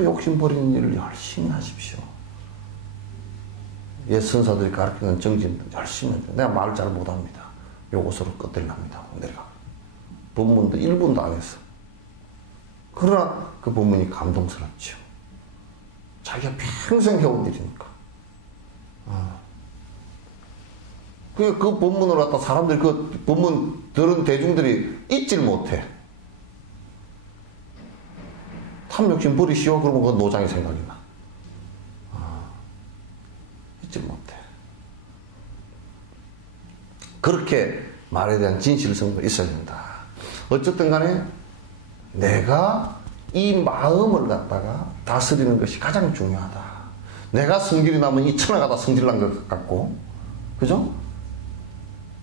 욕심 버리는 일을 열심히 하십시오. 옛 선사들이 가르치는 정진 열심히 해요. 내가 말 잘 못합니다. 요것으로 끝들랍니다. 내가 법문도 1분도 안 했어. 그러나 그 법문이 감동스럽죠. 자기가 평생 해온 일이니까. 그 법문을 갖다 사람들이 그 법문 들은 대중들이 잊질 못해. 탐욕심 버리시오. 그러면 그 노장이 생각이 나. 잊지 못해. 그렇게 말에 대한 진실성도 있어야 된다. 어쨌든 간에 내가 이 마음을 갖다가 다스리는 것이 가장 중요하다. 내가 성질이 나면 이 천하가 다 성질 난 것 같고, 그죠?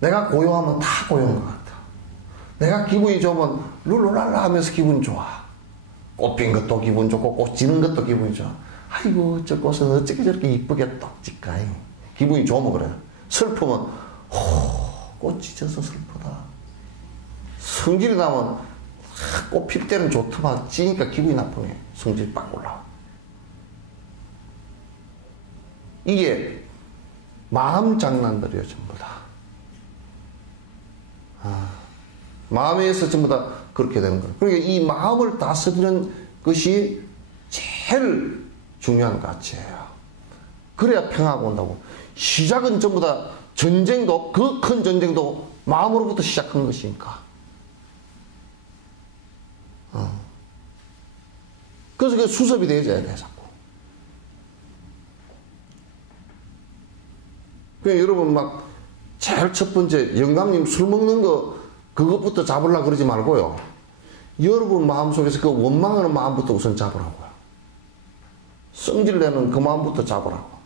내가 고요하면 다 고요한 것 같아. 내가 기분이 좋으면 룰루랄라 하면서 기분이 좋아. 꽃 핀 것도 기분 좋고 꽃 지는 것도 기분이 좋아. 아이고 저 꽃은 어떻게 저렇게 이쁘게 떡질까. 기분이 좋으면 그래. 슬프면 꽃이 져서 슬프다. 성질이 나면 꽃 필 때는 좋더만 찌니까 기분이 나쁘네. 성질이 빡 올라와. 이게 마음 장난들이에요. 전부 다. 마음에서 전부 다 그렇게 되는 거예요. 그러니까 이 마음을 다스리는 것이 제일 중요한 가치예요. 그래야 평화가 온다고. 시작은 전부 다 전쟁도, 그 큰 전쟁도 마음으로부터 시작한 것이니까. 그래서 그 수습이 되어져야 돼, 자꾸. 그러니까 여러분 막 제일 첫 번째 영감님 술 먹는 거 그것부터 잡으려고 그러지 말고요. 여러분 마음속에서 그 원망하는 마음부터 우선 잡으라고요. 성질내는 그 마음부터 잡으라고.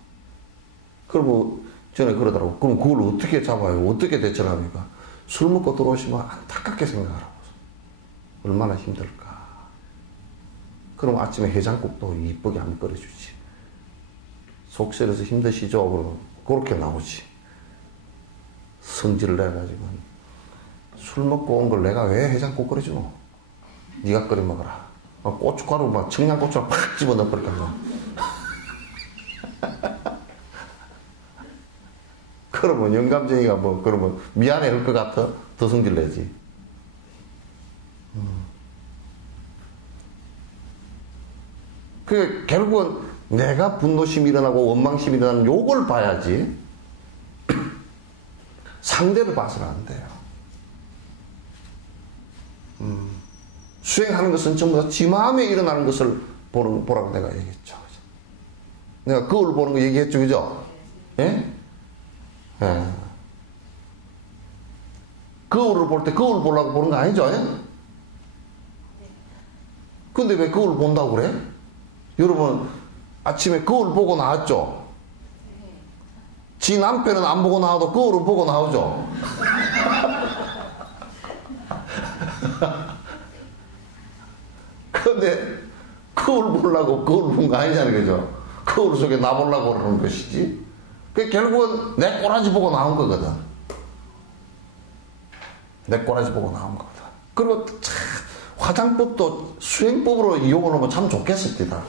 그리고 전에 그러더라고. 그럼 그걸 어떻게 잡아요? 어떻게 대처를 합니까? 술 먹고 들어오시면 안타깝게 생각하라고. 얼마나 힘들까. 그럼 아침에 해장국도 이쁘게 한번 끓여주지. 속 시려서 힘드시죠? 그러면 그렇게 나오지. 성질을 내가지고 술 먹고 온 걸 내가 왜 해장국 끓여주노? 네가 끓여 먹어라. 고춧가루 막 청양고추를 팍 집어넣어 버릴까. 그러면 영감쟁이가 뭐 그러면 미안해 할 것 같아? 더 성질 내지. 그 결국은 내가 분노심이 일어나고 원망심이 일어나는 요걸 봐야지 상대를 봐서는 안 돼요. 수행하는 것은 전부 다 지 마음에 일어나는 것을 보라고 내가 얘기했죠. 내가 거울 보는 거 얘기했죠, 그죠? 예? 예. 거울을 볼 때 거울 보려고 보는 거 아니죠? 예? 근데 왜 거울 본다고 그래? 여러분, 아침에 거울 보고 나왔죠? 지 남편은 안 보고 나와도 거울을 보고 나오죠? 근데 거울 보려고 거울 본 거 아니잖아요, 그죠? 거울 속에 나 보려고 그러는 것이지. 그 결국은 내 꼬라지 보고 나온 거거든. 내 꼬라지 보고 나온 거거든. 그리고 참 화장법도 수행법으로 이용을 하면 참 좋겠습니다.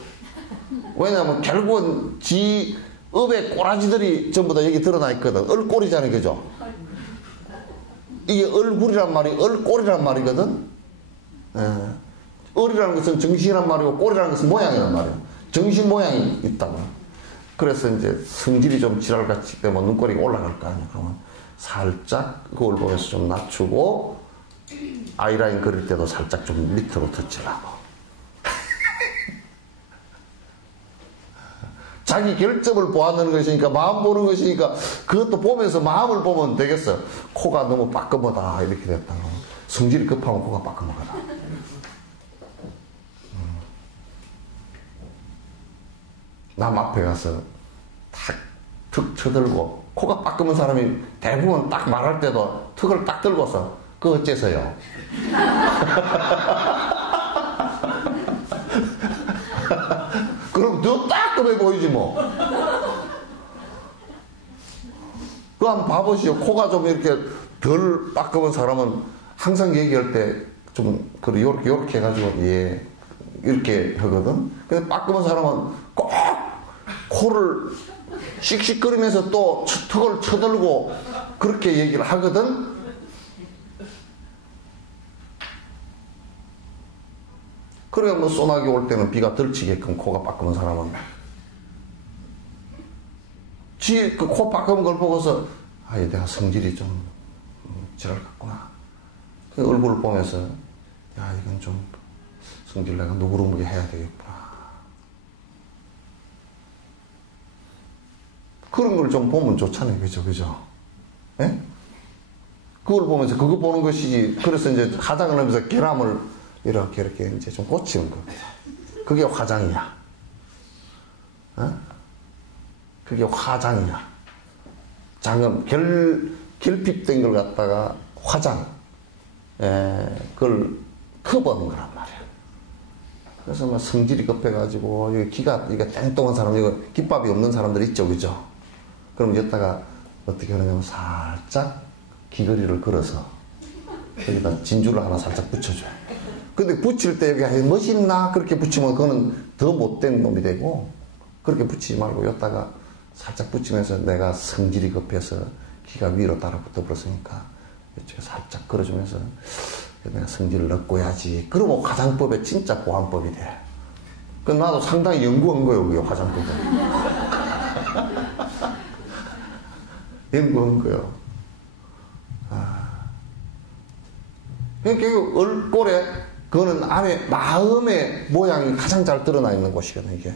왜냐하면 결국은 지 업의 꼬라지들이 전부 다 여기 드러나 있거든. 얼꼴이잖아요, 그죠? 이게 얼굴이란 말이 얼꼴이란 말이거든. 예. 얼이라는 것은 정신이란 말이고 꼴이라는 것은 모양이란 말이에요. 정신 모양이 있다고. 그래서 이제 성질이 좀 지랄같이 되면 눈꼬리가 올라갈 거 아니에요. 그러면 살짝 거울 보면서 좀 낮추고 아이라인 그릴 때도 살짝 좀 밑으로 덧치라고. 자기 결점을 보아내는 것이니까 마음 보는 것이니까 그것도 보면서 마음을 보면 되겠어. 코가 너무 빠끔하다 이렇게 됐다. 성질이 급하면 코가 빠끔하다. 남 앞에 가서 탁 쳐들고 코가 빠끔한 사람이 대부분 딱 말할 때도 턱을 딱 들고서 그거 어째서요? 그럼 더 따끔해 보이지 뭐. 그거 한번 봐보시오. 코가 좀 이렇게 덜 빠끔한 사람은 항상 얘기할 때 좀 요렇게 해가지고 예 이렇게 하거든. 근데 빠끔한 사람은 꼭 코를 씩씩거리면서 또 턱을 쳐들고 그렇게 얘기를 하거든. 그래 뭐 소나기 올 때는 비가 덜 치게끔 코가 빠끔한 사람은 지 그 코 빠끔한 걸 보고서 아 내가 성질이 좀 지랄 같구나. 그 얼굴을 보면서 야 이건 좀 성질 내가 누구르무게 해야 되겠구나. 그런 걸 좀 보면 좋잖아요. 그죠? 예? 그걸 보면서 그거 보는 것이지. 그래서 이제 화장을 하면서 결함을 이렇게 이제 좀 고치는 겁니다. 그게 화장이야. 어? 그게 화장이야. 장은 결핍된 걸 갖다가 화장. 그걸 커버하는 거란 말이야. 그래서 막 성질이 급해가지고, 이거 땡뚱한 사람, 이거 깃밥이 없는 사람들 있죠, 그죠? 그럼 여기다가 어떻게 하느냐면 살짝 귀걸이를 걸어서 여기다 진주를 하나 살짝 붙여줘요. 근데 붙일 때 여기 멋있나? 그렇게 붙이면 그거는 더 못된 놈이 되고, 그렇게 붙이지 말고 여기다가 살짝 붙이면서 내가 성질이 급해서 귀가 위로 따라붙어 버렸으니까 이쪽에 살짝 걸어주면서 내가 성질을 넣고야지. 그러면 화장법에 진짜 보안법이 돼. 그 나도 상당히 연구한 거예요, 그게 화장법을. 연구한 거예요. 결국 얼꼴에 그거는 안에 마음의 모양이 가장 잘 드러나 있는 곳이거든요, 이게.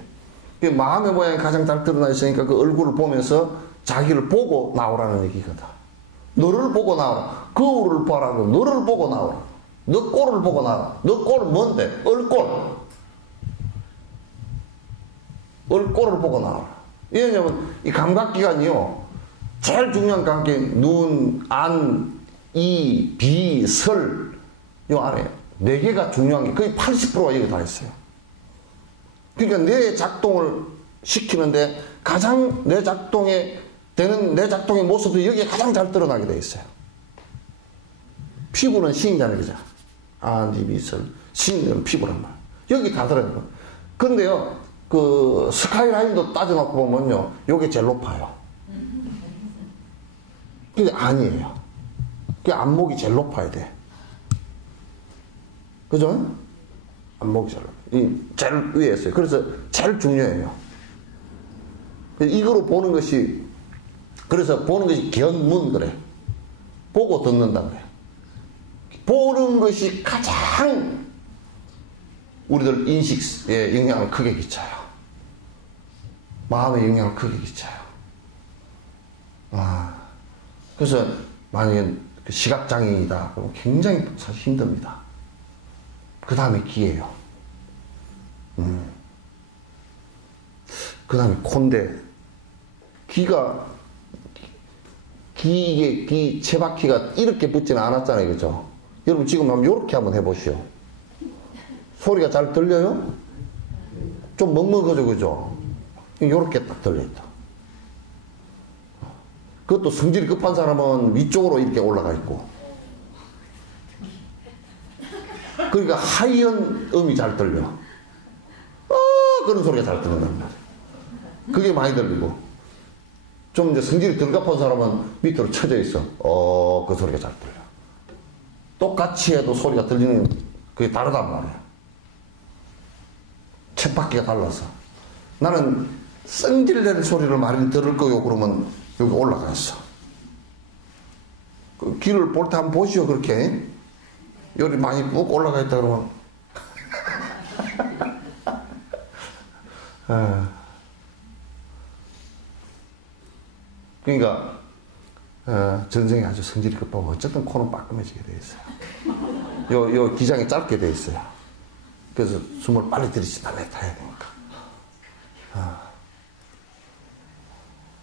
마음의 모양이 가장 잘 드러나 있으니까 그 얼굴을 보면서 자기를 보고 나오라는 얘기거든. 너를 보고 나오라. 거울을 보라고. 너를 보고 나오라. 너 꼴을 보고 나오라. 너 꼴은 뭔데? 얼꼴. 얼꼴을 보고 나오라. 왜냐면 이 감각기관이요. 제일 중요한 감각이 눈, 안, 이, 비, 설. 요 안에 네 개가 중요한 게 거의 80%가 여기 다 있어요. 그러니까 뇌 작동을 시키는데 가장 뇌 작동에 되는 뇌 작동의 모습이 여기에 가장 잘 드러나게 돼 있어요. 피부는 신이잖아요, 그죠? 안, 입, 이슬, 신은 피부란 말. 여기 다 들어요. 그런데요, 그 스카이라인도 따져놓고 보면요, 요게 제일 높아요. 근데 아니에요. 그 안목이 제일 높아야 돼. 그죠? 안목이 제일 높아요. 이 제일 위에 있어요. 그래서 제일 중요해요. 이거로 보는 것이, 그래서 보는 것이 견문 그래. 보고 듣는다는 거예요. 보는 것이 가장 우리들 인식에 영향을 크게 끼쳐요. 마음에 영향을 크게 끼쳐요. 그래서 만약에 시각장애인이다 그러면 굉장히 사실 힘듭니다. 그 다음에 귀예요. 그 다음에 콘데, 이게 귀 채바퀴가 이렇게 붙지는 않았잖아요, 그죠? 여러분 지금 한번 이렇게 한번 해보시오. 소리가 잘 들려요? 좀 먹먹어져, 그죠? 이렇게 딱 들려있다. 그것도 성질이 급한 사람은 위쪽으로 이렇게 올라가 있고. 그러니까 하이언 음이 잘 들려. 그런 소리가 잘 들린단 말이야. 그게 많이 들리고. 좀 이제 성질이 덜 급한 사람은 밑으로 쳐져 있어. 그 소리가 잘 들려. 똑같이 해도 소리가 들리는 그게 다르단 말이야. 쳇바퀴가 달라서. 나는 성질내는 소리를 많이 들을 거요 그러면 여기 올라가 있어. 그 길을 볼 때 한번 보시오, 그렇게. 여기 많이 꾹 올라가 있다 그러면. 그러니까, 전생에 아주 성질이 급하고 어쨌든 코는 빠끔해지게 돼 있어요. 요 기장이 짧게 돼 있어요. 그래서 숨을 빨리 들이쉬다 뱉어야 되니까.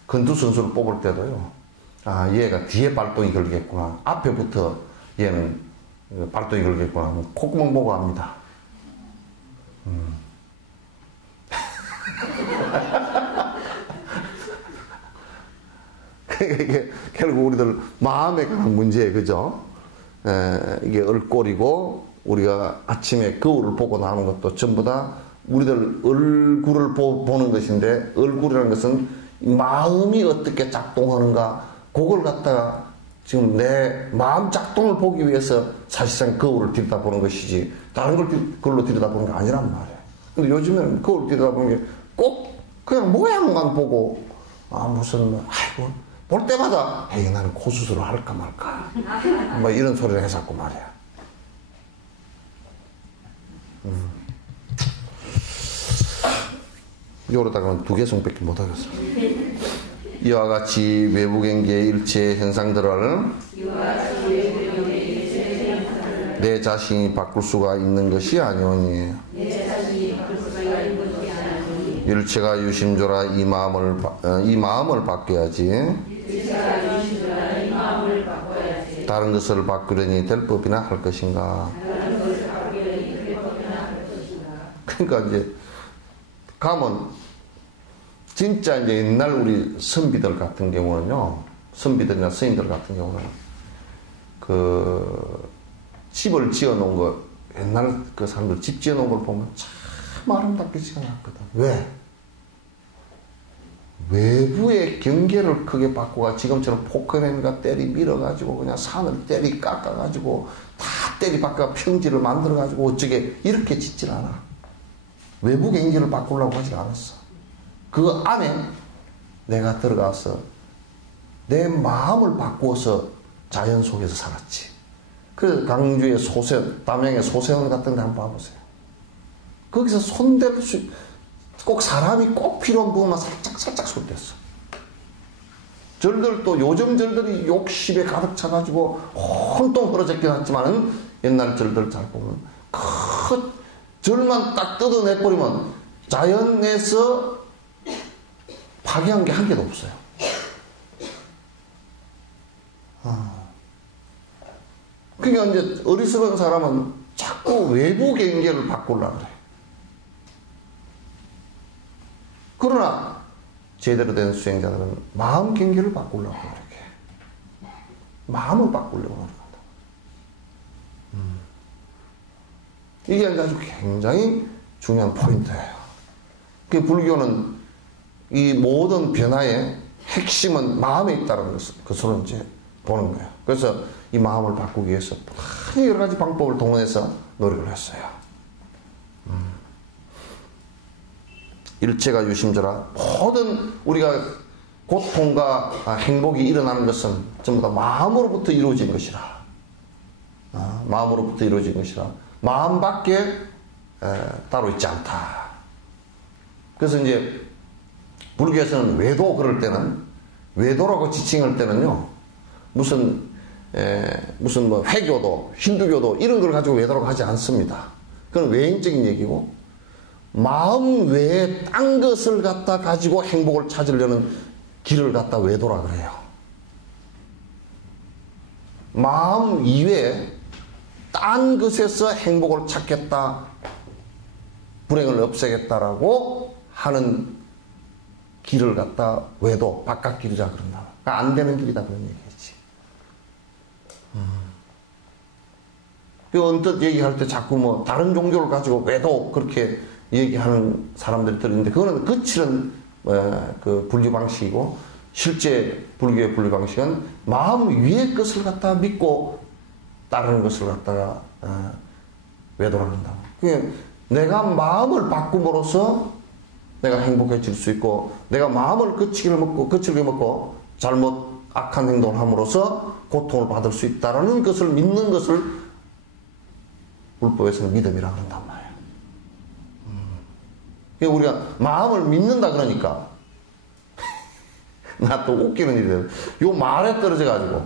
건두선수를 뽑을 때도요, 얘가 뒤에 발동이 걸리겠구나, 앞에부터 얘는 발동이 걸리겠구나 하면 콧구멍 보고 합니다. 그러니까 이게 결국 우리들 마음에 관한 문제예요, 그죠? 이게 얼꼴이고, 우리가 아침에 거울을 보고 나오는 것도 전부 다 우리들 얼굴을 보는 것인데, 얼굴이라는 것은 마음이 어떻게 작동하는가, 그걸 갖다가 지금 내 마음 작동을 보기 위해서 사실상 거울을 들여다보는 것이지, 다른 걸로 들여다보는 게 아니란 말이에요. 근데 요즘에는 거울 들여다보는 게 꼭 그냥 모양만 보고, 아이고, 볼 때마다, 에이, 나는 코 수술을 할까 말까. 뭐 이런 소리를 해서 말이야. 요러다가는 두 개성밖에 못하겠어. 이와 같이 외부경계의 일체 현상들을 내 자신이 바꿀 수가 있는 것이 아니오니, 일체가 유심조라 이 마음을 바꿔야지. 다른 것을 바꾸려니 될 법이나 할 것인가. 그러니까 이제 가면 진짜 이제 옛날 우리 선비들 같은 경우는요, 선비들이나 스님들 같은 경우는 그 집을 지어 놓은 거, 옛날 그 사람들 집 지어 놓은 걸 보면 참 아름답게 지어 놨거든. 왜? 외부의 경계를 크게 바꾸가 지금처럼 포크레인과 때리 밀어가지고 그냥 산을 때리 깎아가지고 다 때리 바꿔 평지를 만들어가지고 어쩌게 이렇게 짓질 않아. 외부 경계를 바꾸려고 하지 않았어. 그 안에 내가 들어가서 내 마음을 바꾸어서 자연 속에서 살았지. 그래서 강주의 담양의 소세원 같은 데 한번 봐보세요. 거기서 손댈 수, 꼭 사람이 꼭 필요한 부분만 살짝 손댔어. 절들도 요즘 절들이 욕심에 가득 차가지고 혼돈 흐러졌긴 하지만은 옛날 절들 잘 보면 큰 절만 딱 뜯어내버리면 자연에서 파괴한 게 한 개도 없어요. 그러니까 이제 어리석은 사람은 자꾸 자꾸 외부 경계를 바꾸려고 그래. 그러나 제대로 된 수행자들은 마음 경계를 바꾸려고 그렇게 마음을 바꾸려고 노력한다. 이게 아주 굉장히 중요한 포인트예요. 그 불교는 이 모든 변화의 핵심은 마음에 있다는 것으로 이제 보는 거예요. 그래서 이 마음을 바꾸기 위해서 많은 여러 가지 방법을 동원해서 노력을 했어요. 일체가 유심조라. 모든 우리가 고통과 행복이 일어나는 것은 전부 다 마음으로부터 이루어진 것이라. 마음으로부터 이루어진 것이라. 마음밖에 따로 있지 않다. 그래서 이제 불교에서는 외도 그럴 때는 외도라고 지칭할 때는요 무슨 뭐 회교도 힌두교도 이런 걸 가지고 외도라고 하지 않습니다. 그건 외행적인 얘기고 마음 외에 딴 것을 갖다 가지고 행복을 찾으려는 길을 갖다 외도라 그래요. 마음 이외에 딴 것에서 행복을 찾겠다, 불행을 없애겠다라고 하는 길을 갖다 외도, 바깥 길이라 그런다. 그러니까 안 되는 길이다 그런 얘기지. 그 언뜻 얘기할 때 자꾸 뭐 다른 종교를 가지고 외도 그렇게 얘기하는 사람들이 들었는데 그거는 거칠은 그 분류 방식이고 실제 불교의 분류 방식은 마음 위의 것을 갖다 믿고 따르는 것을 갖다가 외도를 한다. 그게 내가 마음을 바꿈으로써 내가 행복해질 수 있고 내가 마음을 거칠게 먹고 잘못 악한 행동을 함으로써 고통을 받을 수 있다라는 것을 믿는 것을 불법에서는 믿음이라고 한단 말이에요. 우리가 마음을 믿는다 그러니까 나 또 웃기는 일이에요. 요 말에 떨어져 가지고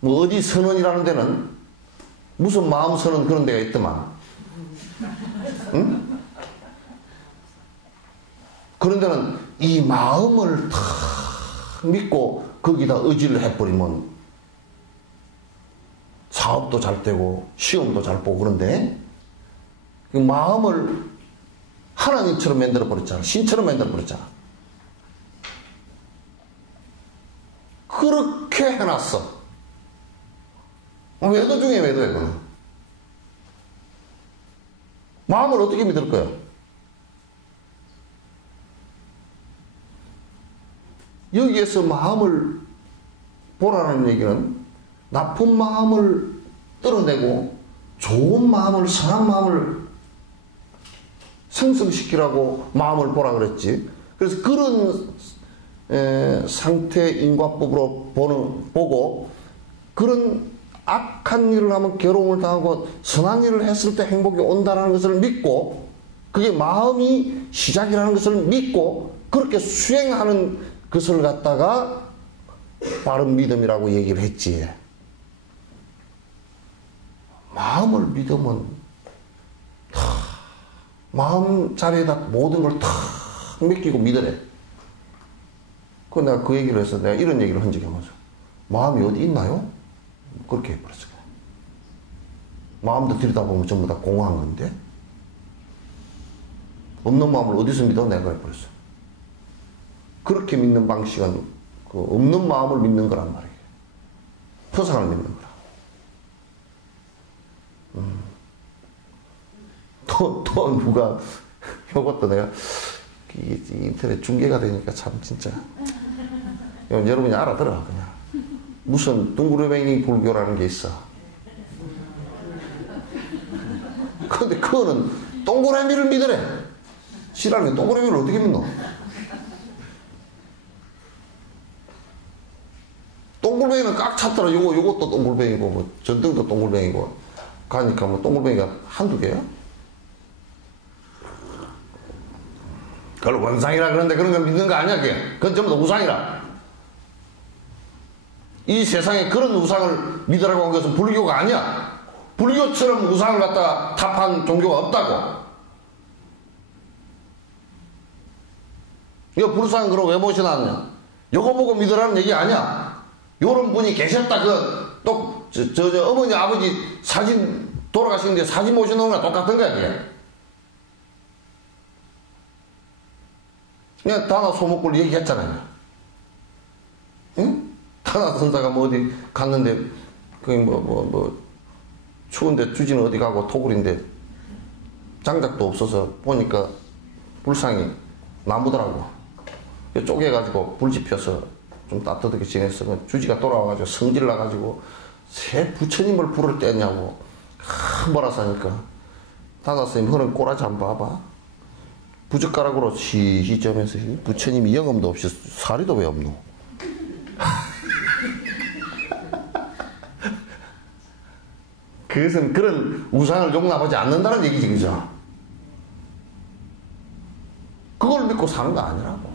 뭐 어디 선언이라는 데는 무슨 마음 선언 그런 데가 있더만, 응? 그런 데는 이 마음을 탁 믿고 거기다 의지를 해버리면 사업도 잘 되고 시험도 잘 보고 그런데 그 마음을 하나님처럼 만들어 버렸잖아. 신처럼 만들어 버렸잖아. 그렇게 해놨어. 외도 중에 외도야, 그건. 마음을 어떻게 믿을 거야? 여기에서 마음을 보라는 얘기는 나쁜 마음을 떨어내고 좋은 마음을, 선한 마음을 생성시키라고 마음을 보라 그랬지. 그래서 그런 상태 인과법으로 보고 그런 악한 일을 하면 괴로움을 당하고 선한 일을 했을 때 행복이 온다는 것을 믿고 그게 마음이 시작이라는 것을 믿고 그렇게 수행하는 것을 갖다가 바른 믿음이라고 얘기를 했지. 마음을 믿으면 마음 자리에다 모든 걸 탁 맡기고 믿으래. 그 내가 그 얘기를 해서 내가 이런 얘기를 한 적이 많아서 마음이 어디 있나요? 그렇게 해버렸어. 마음도 들여다보면 전부 다 공허한 건데 없는 마음을 어디서 믿어? 내가 해버렸어. 그렇게 믿는 방식은 그 없는 마음을 믿는 거란 말이에요. 표상을 믿는 거라. 또 누가 이것도 내가 인터넷 중계가 되니까 참 진짜 여러분이 알아들어. 그냥 무슨 둥그레뱅이 불교라는 게 있어. 그런데 그거는 동그라미를 믿으래. 싫어하는 동그라미를 어떻게 믿노? 동글뱅이는 꽉 찼더라. 요것도 동글뱅이고 뭐 전등도 동글뱅이고 가니까 뭐 동글뱅이가 한두 개야? 그걸 원상이라 그러는데 그런 거 믿는 거 아니야, 그게. 그건 전부 다 우상이라. 이 세상에 그런 우상을 믿으라고 한 것은 불교가 아니야. 불교처럼 우상을 갖다가 탑한 종교가 없다고. 이거 불상 그럼 왜 모셔놨냐? 요거 보고 믿으라는 얘기 아니야. 요런 분이 계셨다. 그, 또, 어머니, 아버지 사진 돌아가시는데 사진 모셔놓은 거랑 똑같은 거야, 그게. 그냥 다나 소목골 얘기했잖아요. 응? 다나 선사가 뭐 어디 갔는데, 추운데 주지는 어디 가고 토굴인데 장작도 없어서 보니까 불상이 나무더라고. 쪼개가지고 불 지펴서 좀 따뜻하게 지냈어. 주지가 돌아와가지고 성질 나가지고 새 부처님을 불을 뗐냐고 뭐라 하니까 다다스님 그런 꼬라지 한번 봐봐. 부젓가락으로 시점에서 부처님이 영험도 없이 사리도 왜 없노? 그것은 그런 우상을 용납하지 않는다는 얘기지, 그죠? 그걸 믿고 사는 거 아니라고.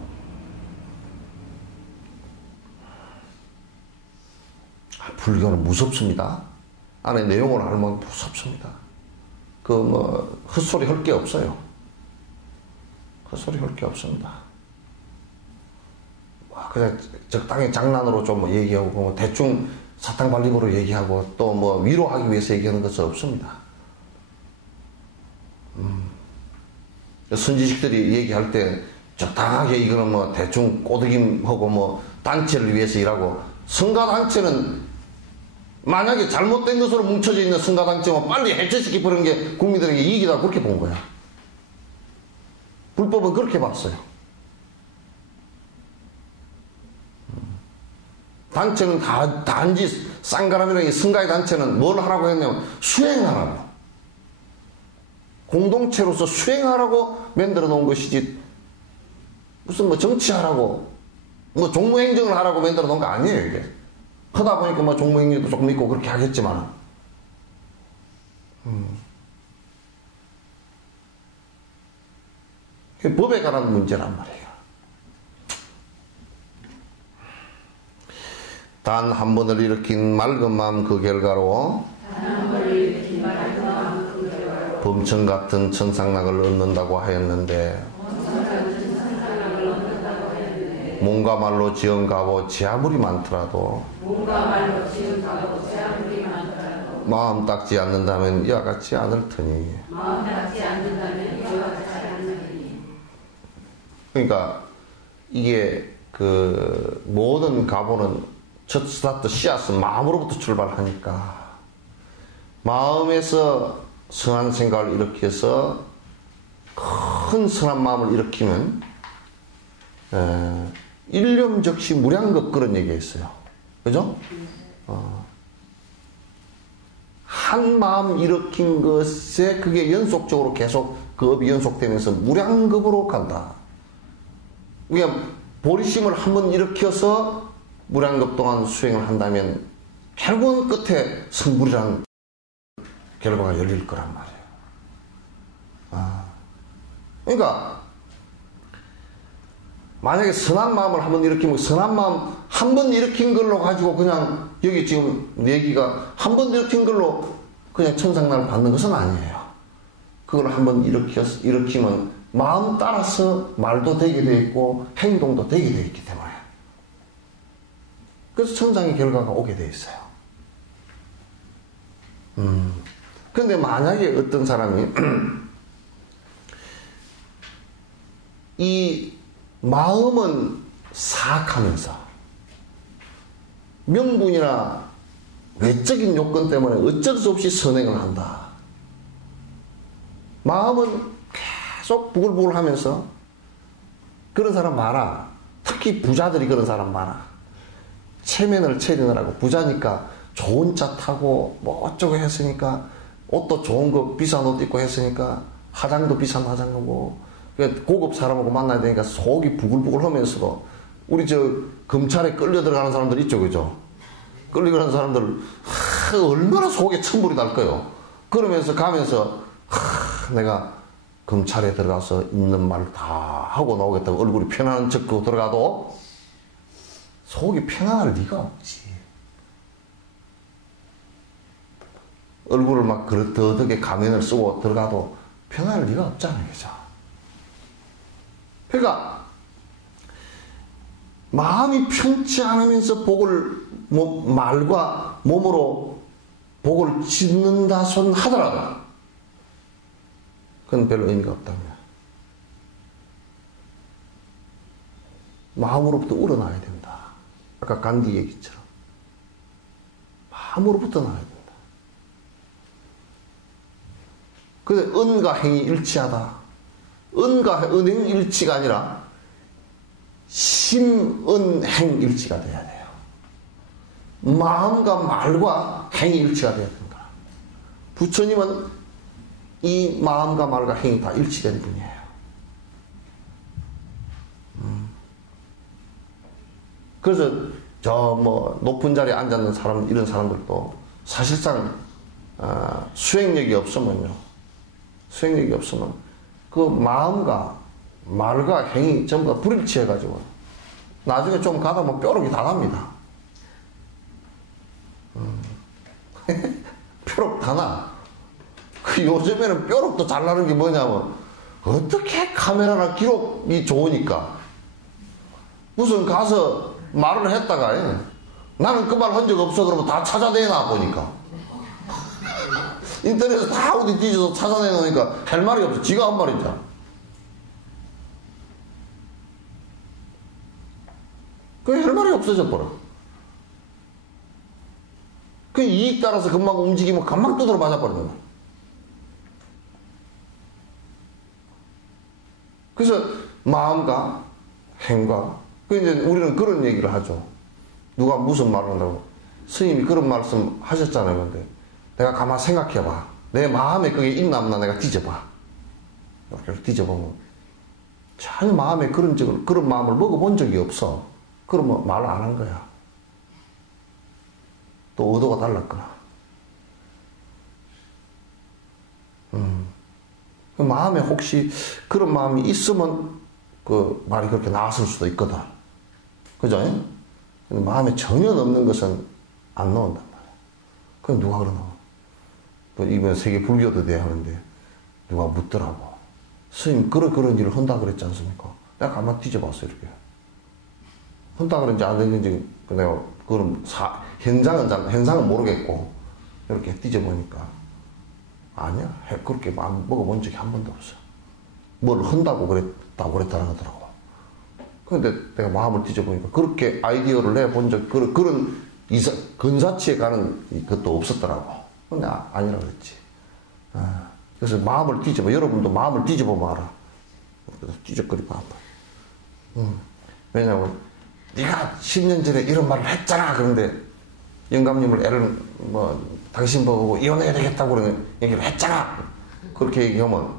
불교는 무섭습니다. 안에 내용을 알면 무섭습니다. 헛소리 할 게 없어요. 헛소리 할 게 없습니다. 그냥 적당히 장난으로 좀 얘기하고, 대충 사탕 발림으로 얘기하고, 또 위로하기 위해서 얘기하는 것은 없습니다. 선지식들이 얘기할 때 적당하게 이거는 대충 꼬드김하고 단체를 위해서 일하고, 성가단체는 만약에 잘못된 것으로 뭉쳐져 있는 성가단체만 빨리 해체시키버리는 게 국민들에게 이익이다, 그렇게 본 거야. 불법은 그렇게 봤어요. 단체는 단지 쌍가람이라는 성가의 단체는 뭘 하라고 했냐면 수행하라고. 공동체로서 수행하라고 만들어 놓은 것이지, 무슨 정치하라고, 종무행정을 하라고 만들어 놓은 거 아니에요, 이게. 하다 보니까 종무행정도 조금 있고 그렇게 하겠지만. 그게 법에 관한 문제란 말이에요. 단 한 번을 일으킨 맑은 마음 그 결과로 범천 같은 천상락을 얻는다고 하였는데, 몸과 말로 지은 가고 제 아무리 많더라도 마음 닦지 않는다면 이와 같지 않을 테니. 그러니까 이게 모든 가보는 첫 스타트 씨앗은 마음으로부터 출발하니까, 마음에서 선한 생각을 일으켜서 큰 선한 마음을 일으키면 일념적시 무량겁, 그런 얘기가 있어요. 그죠? 한 마음 일으킨 것에 그게 연속적으로 계속 그 업이 연속되면서 무량겁으로 간다. 그러니까 보리심을 한번 일으켜서 무량겁 동안 수행을 한다면 결국은 끝에 성불이라는 결과가 열릴 거란 말이에요. 그러니까 만약에 선한 마음을 한번 일으키면, 선한 마음 한 번 일으킨 걸로 가지고 그냥 여기 지금 얘기가 한 번 일으킨 걸로 그냥 천상난을 받는 것은 아니에요. 그걸 한번 일으키면 마음 따라서 말도 되게 돼 있고 행동도 되게 돼 있기 때문에, 그래서 천상의 결과가 오게 돼 있어요. 그런데 만약에 어떤 사람이 이 마음은 사악하면서 명분이나 외적인 요건 때문에 어쩔 수 없이 선행을 한다. 마음은 계속 부글부글 하면서, 그런 사람 많아. 특히 부자들이 그런 사람 많아. 체면을 차리느라고, 부자니까 좋은 차 타고 어쩌고 했으니까, 옷도 좋은 거 비싼 옷 입고 했으니까 화장도 비싼 화장하고, 고급 사람하고 만나야 되니까 속이 부글부글 하면서도, 우리 검찰에 끌려 들어가는 사람들 있죠, 그죠? 끌려가는 사람들 얼마나 속에 천불이 날까요? 그러면서 가면서 내가 검찰에 들어가서 있는 말 다 하고 나오겠다고 얼굴이 편안한 척하고 들어가도 속이 편안할 리가 없지. 얼굴을 막 그릇더덕에 가면을 쓰고 들어가도 편안할 리가 없잖아요, 그죠? 그러니까 마음이 편치 않으면서 복을 말과 몸으로 복을 짓는다 손 하더라도 그건 별로 의미가 없답니다. 마음으로부터 우러나야 된다. 아까 간디 얘기처럼 마음으로부터 나야 된다. 그래서 은과 행이 일치하다. 은과 은행 일치가 아니라 심은행 일치가 돼야 돼요. 마음과 말과 행이 일치가 돼야 된다. 부처님은 이 마음과 말과 행이 다 일치된 분이에요. 그래서 저 뭐 높은 자리에 앉아있는 사람, 이런 사람들도 사실상 수행력이 없으면 그 마음과 말과 행이 전부 다 불일치해가지고 나중에 좀 가다 보면 뾰록이 다 납니다. 뾰록 다 나. 그 요즘에는 뾰록도 잘 나는 게 뭐냐면 어떻게 카메라나 기록이 좋으니까 무슨 가서 말을 했다가 나는 그 말 한 적 없어 그러면 다 찾아내나 보니까 인터넷에서 다 어디 뒤져서 찾아내놓으니까 할 말이 없어. 지가 한 말이잖아. 그 할 말이 없어져 버려. 그 이익 따라서 금방 움직이면 금방 두드러 맞아버리는 거야. 그래서 마음과 행과 이제 우리는 그런 얘기를 하죠. 누가 무슨 말을 한다고 스님이 그런 말씀 하셨잖아요. 근데 내가 가만 생각해봐. 내 마음에 그게 있나 없나 내가 뒤져봐. 이렇게 뒤져보면 전혀 마음에 그런 마음을 먹어본 적이 없어. 그러면 말을 안 한 거야. 또 의도가 달랐구나. 그 마음에 혹시 그런 마음이 있으면 그 말이 그렇게 나왔을 수도 있거든. 그죠? 근데 마음에 전혀 없는 것은 안 나온단 말이야. 그럼 누가 그러나? 이번 세계 불교도 돼야 하는데 누가 묻더라고. 스님 그런 일을 한다 그랬지 않습니까? 내가 가만 뒤져봤어 이렇게. 한다 그런지 안 했는지 내가 그런 현상은 모르겠고 이렇게 뒤져보니까 아니야. 그렇게 마음 먹어본 적이 한 번도 없어. 뭘 한다고 그랬다는 거더라고. 근데 내가 마음을 뒤져보니까 그렇게 아이디어를 내본 적, 그런 근사치에 가는 것도 없었더라고. 근데 아니라 그랬지. 그래서 마음을 뒤져봐. 여러분도 마음을 뒤져보면 알아. 그래서 뒤적거리고 한번. 왜냐면 네가 10년 전에 이런 말을 했잖아. 그런데 영감님을 애를 당신 보고 이혼해야 되겠다고 그러는 얘기를 했잖아. 그렇게 얘기하면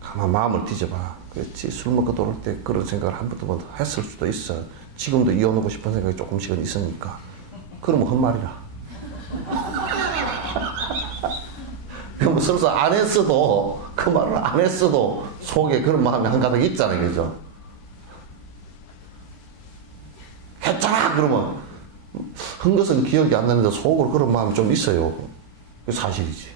가만 마음을 뒤져봐. 그렇지. 술 먹고 돌아올 때 그런 생각을 한 번도 했을 수도 있어. 지금도 이혼하고 싶은 생각이 조금씩은 있으니까. 그러면 헛말이라. 그럼 설사 안 했어도 그 말을 안 했어도 속에 그런 마음이 한가득 있잖아요. 그죠? 했잖아 그러면 한 것은 기억이 안 나는데 속으로 그런 마음이 좀 있어요. 그게 사실이지.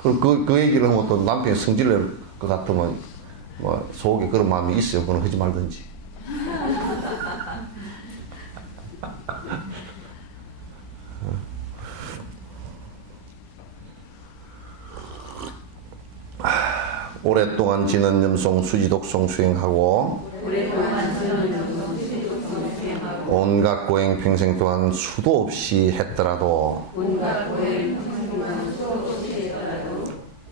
그 얘기를 하면 또 남편이 성질 낼 것 같으면 속에 그런 마음이 있어요. 그건 하지 말든지. 오랫동안 지는 염송 수지독송 수행하고 온갖 고행 평생 동안 수도 없이 했더라도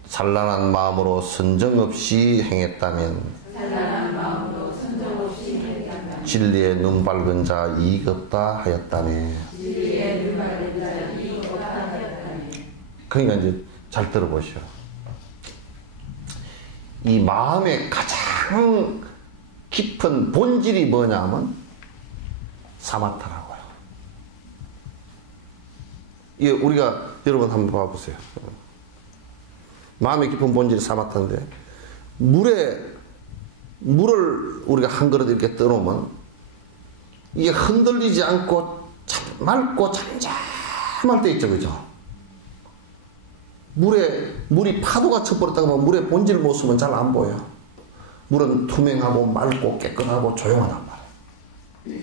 산란한 마음으로 선정 없이 행했다면 진리의 눈 밝은 자 이익 없다 하였다네. 그러니까 이제 잘 들어보시오. 이 마음의 가장 깊은 본질이 뭐냐면 사마타라고요. 이게 우리가 여러분 한번 봐보세요. 마음의 깊은 본질이 사마타인데 물을 우리가 한 그릇 이렇게 떠놓으면 이게 흔들리지 않고 맑고 잠잠할 때 있죠. 그죠? 물이 파도가 쳐버렸다가 하면 물의 본질 모습은 잘 안 보여. 물은 투명하고 맑고 깨끗하고 조용하단 말이에요.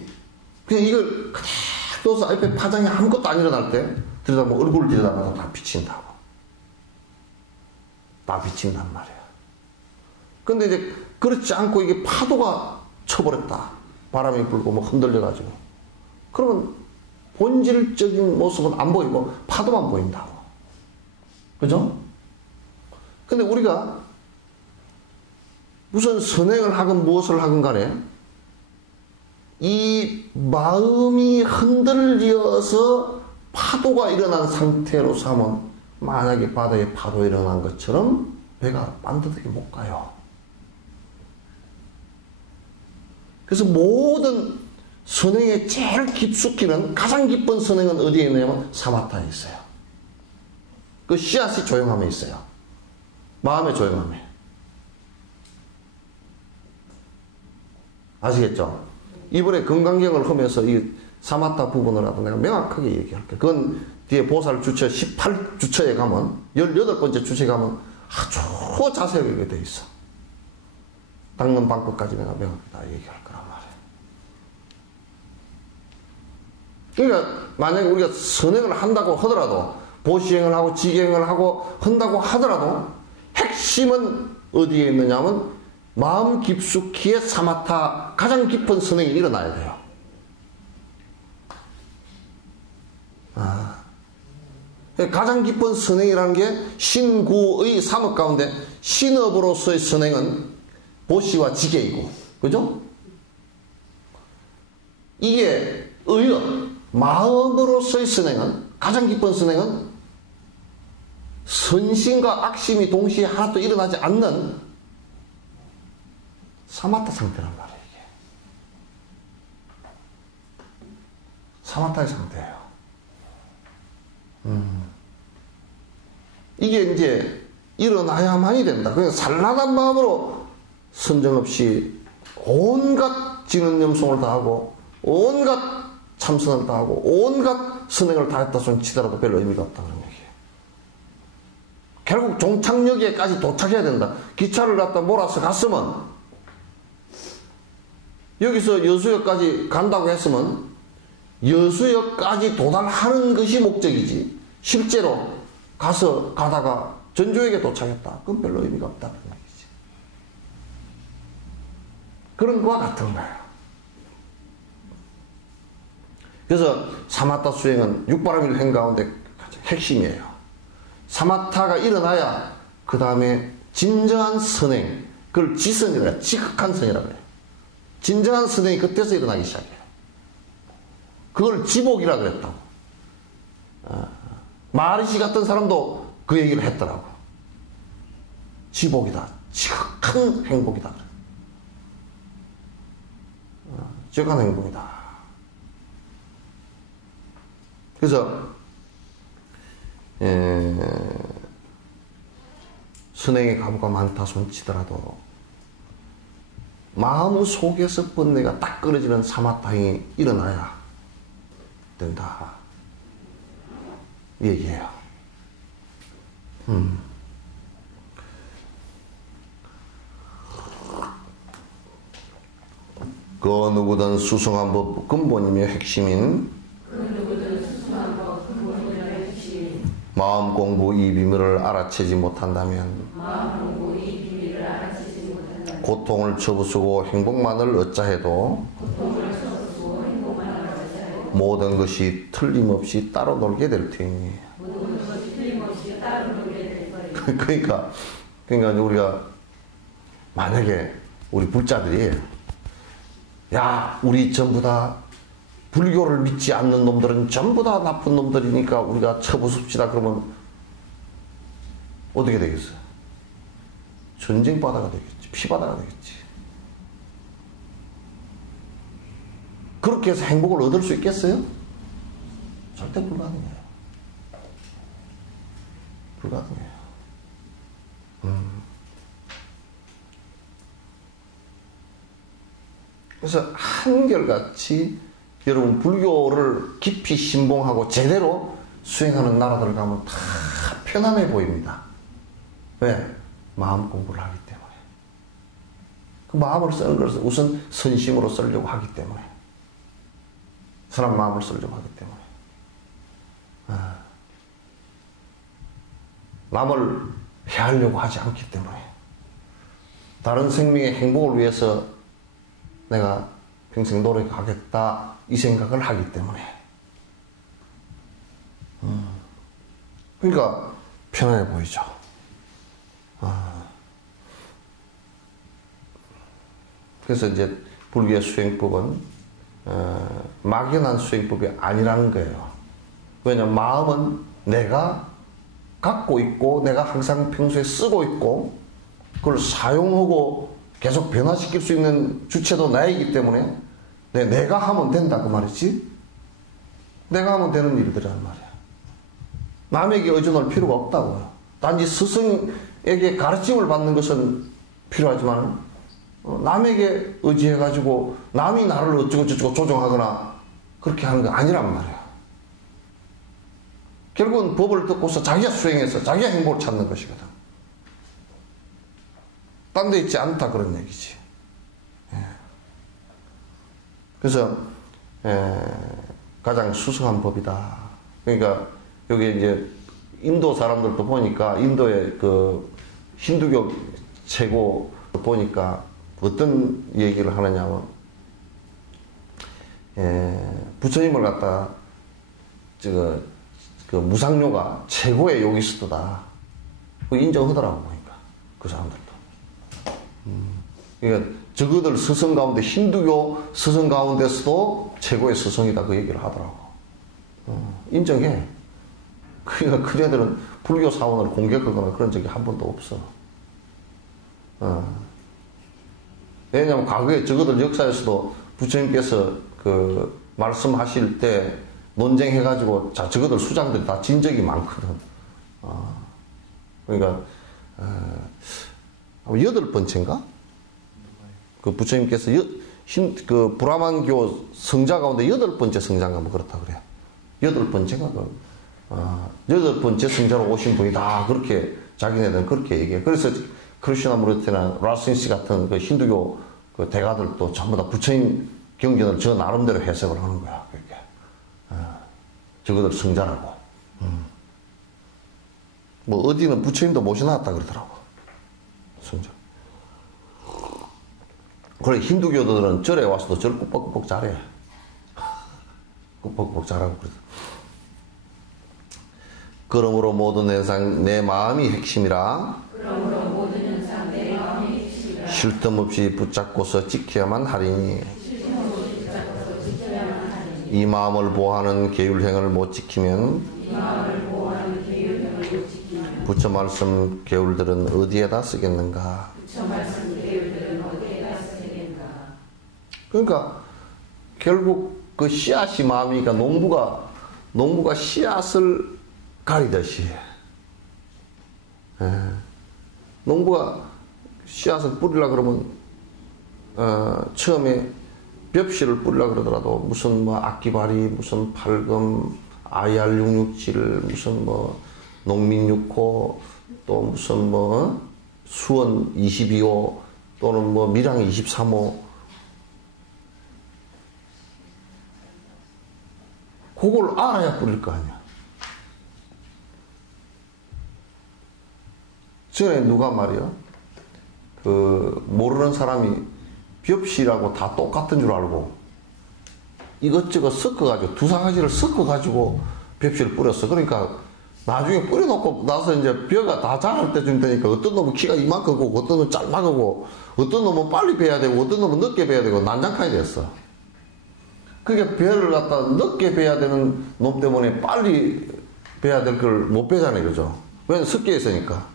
그냥 이걸 그대로 떠서 앞에 파장이 아무것도 안 일어날 때 들여다보면 얼굴을 들여다봐도 다 비친다고. 다 비친단 말이야. 근데 이제 그렇지 않고 이게 파도가 쳐버렸다. 바람이 불고 뭐 흔들려가지고. 그러면 본질적인 모습은 안 보이고 파도만 보인다고. 그죠? 근데 우리가 무슨 선행을 하건 무엇을 하건 간에 이 마음이 흔들려서 파도가 일어난 상태로서 하면 만약에 바다에 파도 일어난 것처럼 배가 반듯하게 못 가요. 그래서 모든 선행의 제일 깊숙이는 가장 깊은 선행은 어디에 있냐면 사마타에 있어요. 그 씨앗이 조용함에 있어요. 마음의 조용함에. 아시겠죠? 이번에 건강경을 하면서 이 사마타 부분을 내가 명확하게 얘기할게요. 그건 뒤에 보살 주처 18주처에 가면 18번째 주처에 가면 아주 자세하게 돼 있어. 닦는 방법까지 내가 명확하게 다 얘기할 거란 말이에요. 그러니까 만약에 우리가 선행을 한다고 하더라도 보시행을 하고 지행을 하고 한다고 하더라도 핵심은 어디에 있느냐면 마음 깊숙이의 사마타 가장 깊은 선행이 일어나야 돼요. 가장 깊은 선행이라는 게 신구의 삼업 가운데 신업으로서의 선행은 보시와 지계이고, 그죠? 이게 의업, 마음으로서의 선행은, 가장 깊은 선행은 선심과 악심이 동시에 하나도 일어나지 않는 사마타 상태란 말이에요. 이게. 사마타의 상태예요. 이게 이제 일어나야만이 된다. 그냥 산란한 마음으로 선정 없이 온갖 지능념송을 다하고 온갖 참선을 다하고 온갖 선행을 다했다 손 치더라도 별로 의미가 없다는 얘기예요. 결국 종착역에까지 도착해야 된다. 기차를 갖다 몰아서 갔으면 여기서 여수역까지 간다고 했으면 여수역까지 도달하는 것이 목적이지 실제로 가다가 전주역에 도착했다. 그건 별로 의미가 없다는 얘기지. 그런 거와 같은 거예요. 그래서 사마타 수행은 육바라밀 행 가운데 핵심이에요. 사마타가 일어나야 그 다음에 진정한 선행, 그걸 지선이라 해요. 지극한 선이라고 해요. 진정한 선행이 그때서 일어나기 시작해요. 그걸 지복이라 그랬다고. 마르시 같은 사람도 그 얘기를 했더라고. 지복이다. 지극한 행복이다. 지극한 행복이다. 그래서 선행의 가부가 많다 손치더라도 마음 속에서 번뇌가 딱 끊어지는 사마타행이 일어나야 된다. 얘기해요. 그 누구든 수승한 법 근본이며 핵심인 마음 공부 이 비밀을 알아채지 못한다면 고통을 접으수고 행복만을 어찌해도 모든 것이 틀림없이 따로 놀게 될 테니. 그러니까 우리가 만약에 우리 불자들이 야 우리 전부 다 불교를 믿지 않는 놈들은 전부 다 나쁜 놈들이니까 우리가 쳐부숩시다 그러면 어떻게 되겠어요? 전쟁바다가 되겠지. 피바다가 되겠지. 그렇게 해서 행복을 얻을 수 있겠어요? 절대 불가능해요. 불가능해요. 그래서 한결같이 여러분 불교를 깊이 신봉하고 제대로 수행하는 나라들 가면 다 편안해 보입니다. 왜? 마음 공부를 하기 때문에. 그 마음을 쓰는 것을 우선 선심으로 쓰려고 하기 때문에. 선한 마음을 쓰려고 하기 때문에. 남을 해하려고 하지 않기 때문에. 다른 생명의 행복을 위해서 내가 평생 노력하겠다 이 생각을 하기 때문에. 그러니까 편안해 보이죠. 그래서 이제 불교의 수행법은 막연한 수행법이 아니라는 거예요. 왜냐하면 마음은 내가 갖고 있고 내가 항상 평소에 쓰고 있고 그걸 사용하고 계속 변화시킬 수 있는 주체도 나이기 때문에 내가 하면 된다 그 말이지. 내가 하면 되는 일들이란 말이야. 남에게 의존할 필요가 없다고요. 단지 스승에게 가르침을 받는 것은 필요하지만 남에게 의지해가지고 남이 나를 어쩌고저쩌고 조종하거나 그렇게 하는 게 아니란 말이야. 결국은 법을 듣고서 자기가 수행해서 자기가 행복을 찾는 것이거든. 딴 데 있지 않다 그런 얘기지. 그래서 가장 수승한 법이다. 그러니까 여기 이제 인도 사람들도 보니까 인도의 그 힌두교 최고 보니까 어떤 얘기를 하느냐면 부처님을 갖다 그 무상료가 최고의 요기스트다. 인정하더라고 보니까 그 사람들도. 그러니까 저그들 스승 가운데 힌두교 스승 가운데서도 최고의 스승이다 그 얘기를 하더라고. 인정해. 그러니까 그네들은 불교 사원을 공격하거나 그런 적이 한 번도 없어. 왜냐하면 과거에 저거들 역사에서도 부처님께서 그 말씀하실 때 논쟁해가지고 저거들 수장들이 다 진 적이 많거든. 그러니까 8번째인가? 그 부처님께서 그 브라만교 성자 가운데 8번째 성자인가 뭐 그렇다 그래요. 8번째가 8번째 성자로 오신 분이다. 그렇게 자기네들은 그렇게 얘기해. 그래서 크리슈나무르티나 라스인시 같은 그 힌두교 그 대가들도 전부 다 부처님 경전을 저 나름대로 해석을 하는 거야. 그렇게. 저거들 성자라고. 뭐 어디는 부처님도 모셔놨다 그러더라고. 성자. 그래 힌두교도들은 절에 와서도 절 꾸벅꾸벅 잘해. 꾸벅꾸벅 잘하고 그래서. 그러므로 모든 현상 내 마음이 핵심이라. 그러므로 모든 현상 내 마음이 핵심이라. 쉴 틈 없이 붙잡고서 지켜야만 하리니. 이 마음을 보호하는 계율행을 못 지키면 부처 말씀 계율들은 어디에다 쓰겠는가? 그러니까 결국 그 씨앗이 마음이니까 농부가 씨앗을 가리듯이 농부가 씨앗을 뿌리려고 그러면 처음에 벽실을 뿌리려고 그러더라도 무슨 뭐 악기발이 무슨 팔금 IR667 무슨 뭐 농민 6호 또 무슨 뭐 수원 22호 또는 뭐 밀양 23호 그걸 알아야 뿌릴 거 아니야. 전에 누가 말이야 그 모르는 사람이 벽실하고 다 똑같은 줄 알고 이것저것 섞어가지고 두상가지를 섞어가지고 벽실을 뿌렸어. 그러니까 나중에 뿌려놓고 나서 이제 벼가 다 자랄 때쯤 되니까 어떤 놈은 키가 이만큼고 어떤 놈은 짤막하고 어떤 놈은 빨리 베야 되고 어떤 놈은 늦게 베야 되고 난장판이 됐어. 그게 벼를 갖다 늦게 베야 되는 놈 때문에 빨리 베야 될 걸 못 베잖아요. 그죠? 왜냐면 섞여 있으니까.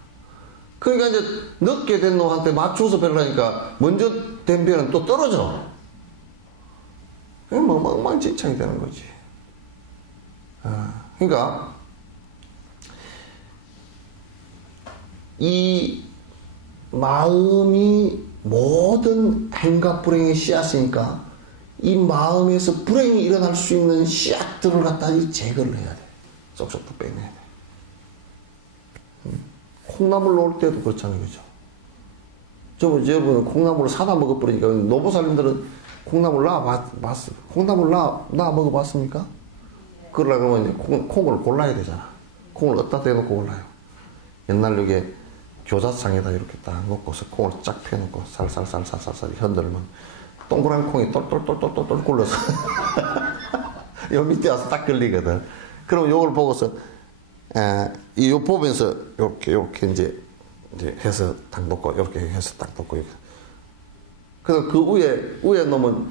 그러니까 이제 늦게 된 놈한테 맞춰서 베려니까 먼저 된 벼는 또 떨어져. 그게 뭐 엉망진창이 되는 거지. 그러니까 이 마음이 모든 행각 불행의 씨앗이니까 이 마음에서 불행이 일어날 수 있는 씨앗들을 갖다 제거를 해야 돼. 쏙쏙 빼내야 돼. 콩나물 놓을 때도 그렇잖아요. 그죠? 여러분 콩나물을 사다 먹어버리니까 노보살님들은 콩나물 봤어. 콩나물 먹어봤습니까? 그러려면 이제 콩을 골라야 되잖아. 콩을 어디다 대놓고 골라요. 옛날 여기 교자상에다 이렇게 딱 놓고서 콩을 쫙 펴놓고 살살살살살살 흔들면 동그란 콩이 똘똘똘똘똘 굴러서 요 밑에 와서 딱 걸리거든. 그럼 요걸 보고서 요 보면서 요렇게 이제 해서 딱 놓고 이렇게 해서 딱 놓고 이렇게. 그래서 그 위에 놈은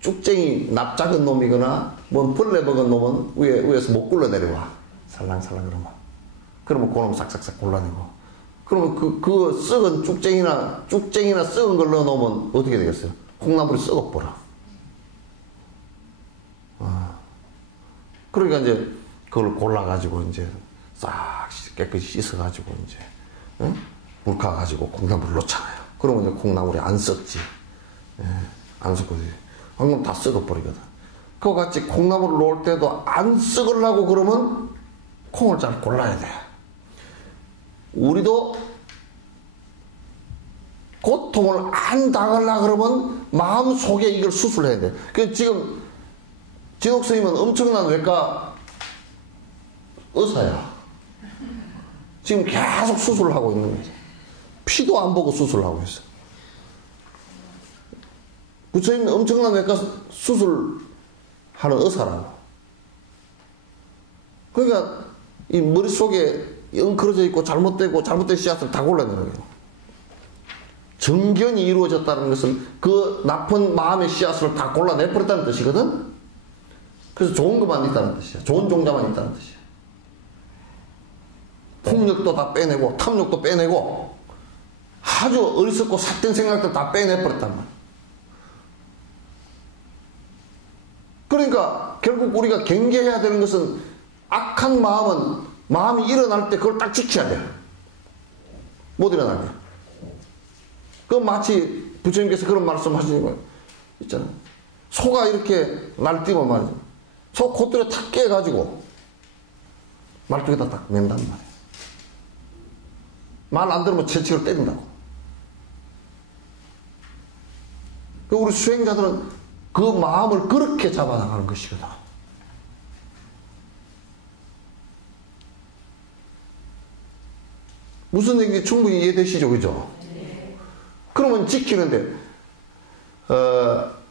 쭉쟁이 납작은 놈이거나 뭐 벌레 먹은 놈은 위에서 못 굴러 내려와. 살랑살랑 그러면 그놈 싹싹싹 골라내고. 그러면 그 썩은 쭉쟁이나 썩은 걸 넣어놓으면 어떻게 되겠어요? 콩나물이 썩어버려. 그러니까 이제 그걸 골라가지고 이제 싹 깨끗이 씻어가지고 이제 물가가지고 콩나물을 넣잖아요. 그러면 이제 콩나물이 안 썩지. 안 썩거든. 방금 다 썩어버리거든. 그와 같이 콩나물을 넣을 때도 안 썩으려고 그러면 콩을 잘 골라야 돼. 우리도 고통을 안 당하려고 그러면 마음속에 이걸 수술해야 돼. 그래서 지금 진옥 스님은 엄청난 외과 의사야. 지금 계속 수술을 하고 있는 거지. 피도 안 보고 수술을 하고 있어. 부처님은 엄청난 외과 수술하는 의사라고. 그러니까 이 머릿속에 엉클어져 있고 잘못된 씨앗을 다 골라내는 거예요. 정견이 이루어졌다는 것은 그 나쁜 마음의 씨앗을 다 골라내버렸다는 뜻이거든. 그래서 좋은 것만 있다는 뜻이야. 좋은 종자만 있다는 뜻이야. 폭력도 다 빼내고 탐욕도 빼내고 아주 어리석고 삿된 생각도 다 빼내버렸단 말이야. 그러니까 결국 우리가 경계해야 되는 것은 악한 마음이 일어날 때 그걸 딱 지켜야 돼. 못 일어나게. 그 마치 부처님께서 그런 말씀 하시는 거예요. 있잖아. 소가 이렇게 날뛰면 말이죠. 소 콧대를 탁 깨가지고 말뚝에다 딱 맨단 말이에요. 말 안 들으면 채찍을 때린다고. 우리 수행자들은 그 마음을 그렇게 잡아나가는 것이거든. 무슨 얘기인지 충분히 이해되시죠? 그죠? 그러면 지키는데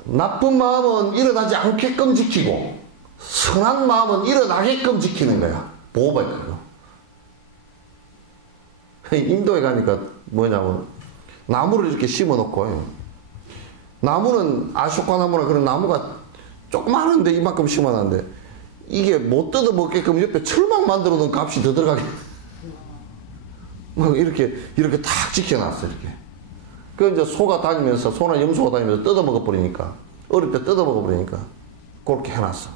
나쁜 마음은 일어나지 않게끔 지키고 선한 마음은 일어나게끔 지키는 거야. 보호받는 거. 인도에 가니까 뭐냐면 나무를 이렇게 심어놓고 나무는 아쇼카 나무나 그런 나무가 조그마한데 이만큼 심어놨는데 이게 못 뜯어먹게끔 옆에 철망 만들어 놓은 값이 더 들어가게 막 이렇게 탁 지켜놨어. 이렇게. 그 이제 소가 다니면서 소나 염소가 다니면서 뜯어먹어 버리니까 어릴 때 뜯어먹어 버리니까 그렇게 해놨어.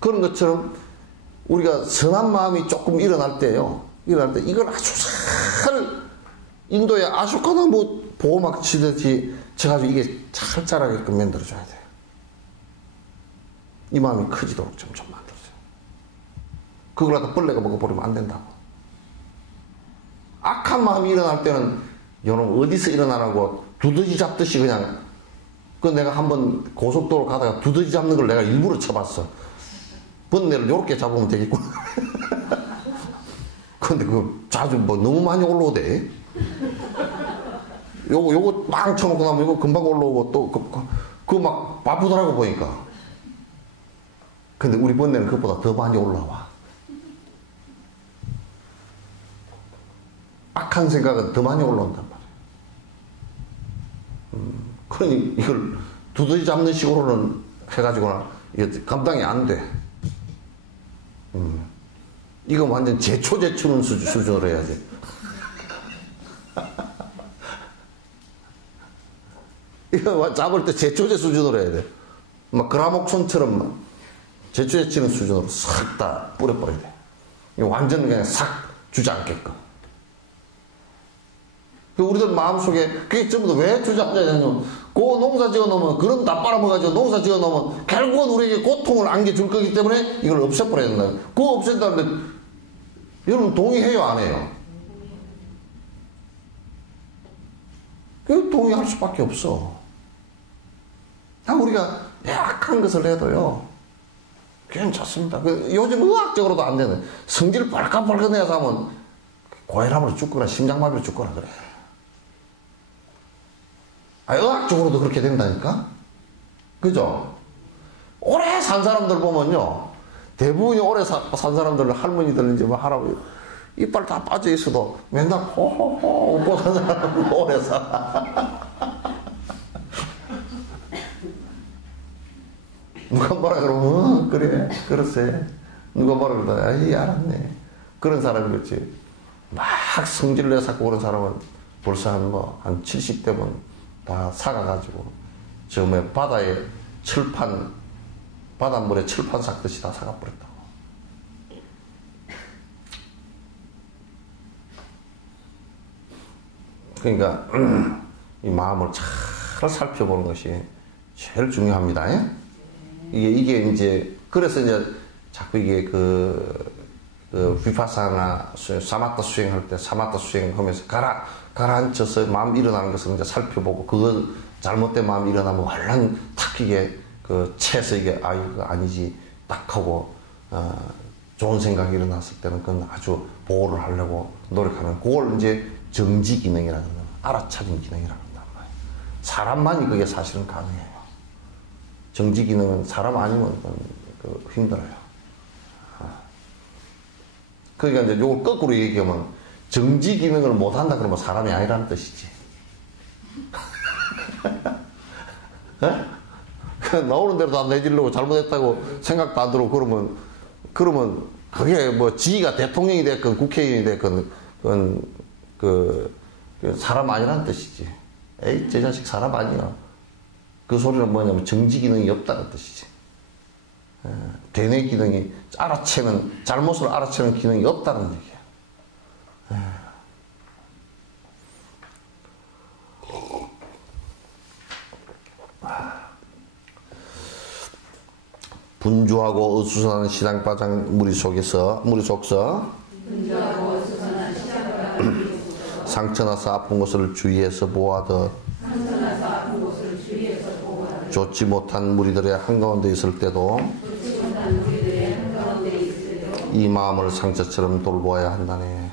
그런 것처럼 우리가 선한 마음이 조금 일어날 때요. 일어날 때 이걸 아주 잘 인도의 아쇼카 나무 보호막 치듯이 쳐가지고 이게 잘 자라게끔 만들어줘야 돼요. 이 마음이 커지도록 좀 만들어줘요. 그걸 갖다 벌레가 먹어버리면 안 된다고. 악한 마음이 일어날 때는 여러분 어디서 일어나라고 두더지 잡듯이 그냥 내가 한번 고속도로 가다가 두더지 잡는 걸 내가 일부러 쳐봤어. 번뇌를 요렇게 잡으면 되겠구나. 근데 자주 너무 많이 올라오대. 요거 빵 쳐놓고 나면 이거 금방 올라오고 또 막 바쁘더라고 보니까. 근데 우리 번뇌는 그것보다 더 많이 올라와. 악한 생각은 더 많이 올라온단 말이에요. 그러니 이걸 두더지 잡는 식으로는 해가지고는 이게 감당이 안 돼. 이건 완전 제초제 추는 수준으로 해야지. 이거 잡을 때 제초제 수준으로 해야 돼. 막 그라목손처럼 막 제초제 치는 수준으로 싹 다 뿌려버려야 돼. 이거 완전 그냥 싹 주저앉게끔. 우리들 마음속에 그게 전부 다 왜 주저앉아냐면 그 농사 지어 놓으면 그런 다 빨아먹어가지고 농사 지어 놓으면 결국은 우리에게 고통을 안겨줄 거기 때문에 이걸 없애버려야 된다. 그거 없앤다는데 여러분 동의해요 안 해요? 그 동의할 수밖에 없어. 우리가 약한 것을 해도요, 괜찮습니다. 요즘 의학적으로도 안 되는, 성질 빨갛빨갛 내서 하면 고혈압으로 죽거나 심장마비로 죽거나 그래. 의학적으로도 그렇게 된다니까? 그죠? 오래 산 사람들 보면요, 대부분이 오래 산 사람들, 할머니들, 뭐 할아버지, 이빨 다 빠져 있어도 맨날 호호호 웃고 산 사람은 오래 살아. 누가 뭐라 그러면, 그래, 그렇세. 누가 뭐라 그러다, 아이, 알았네. 그런 사람이겠지. 막 성질 내서 그런 사람은 벌써 한 70대면 다 사가가지고, 처음에 바다에 바닷물에 철판 삭듯이 다 사가버렸다고. 그러니까, 이 마음을 잘 살펴보는 것이 제일 중요합니다. 이게 이제, 그래서 이제 자꾸 이게 비파사나 사마타 수행할 때, 사마타 수행하면서 가라앉혀서 마음 일어나는 것을 이제 살펴보고, 그거 잘못된 마음이 일어나면 얼른 탁 이게 채서 이게, 이거 아니지, 딱 하고, 좋은 생각이 일어났을 때는 그건 아주 보호를 하려고 노력하는, 그걸 이제 정지 기능이라고 합니다. 알아차림 기능이라고 한단 말이에요. 사람만이 그게 사실은 가능해요. 정지 기능은 사람 아니면 힘들어요. 그러니까 이제 요걸 거꾸로 얘기하면, 정지 기능을 못한다 그러면 사람이 아니라는 뜻이지. 나오는 대로 다 내지려고 잘못했다고 생각도 안 들고 그러면 그게 뭐 지가 대통령이 됐건 국회의원이 됐건 그건 사람 아니라는 뜻이지. 에이, 저 자식 사람 아니야. 그 소리는 뭐냐면 정지 기능이 없다는 뜻이지. 대뇌 기능이 잘못을 알아채는 기능이 없다는 얘기야. 분주하고 어수선한 시당바장 무리 속서 상처나서 아픈 곳을 주의해서 보호하듯 좋지 못한 무리들의 한가운데 있을 때도 이 마음을 상처처럼 돌보아야 한다네.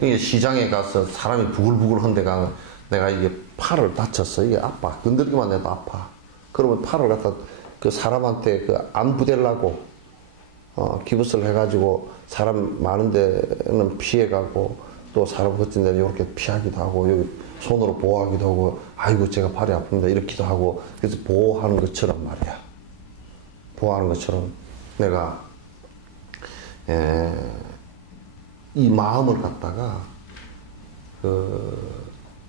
그러니까 시장에 가서 사람이 부글부글 한데가 내가 이게 팔을 다쳤어. 이게 아파. 건들기만 해도 아파. 그러면 팔을 갖다 그 사람한테 안 부대려고 기부스를 해가지고 사람 많은 데는 피해가고 또 사람 같은 데는 이렇게 피하기도 하고 여기 손으로 보호하기도 하고 아이고 제가 팔이 아픕니다 이렇기도 하고 그래서 보호하는 것처럼 말이야. 보호하는 것처럼 내가 이 마음을 갖다가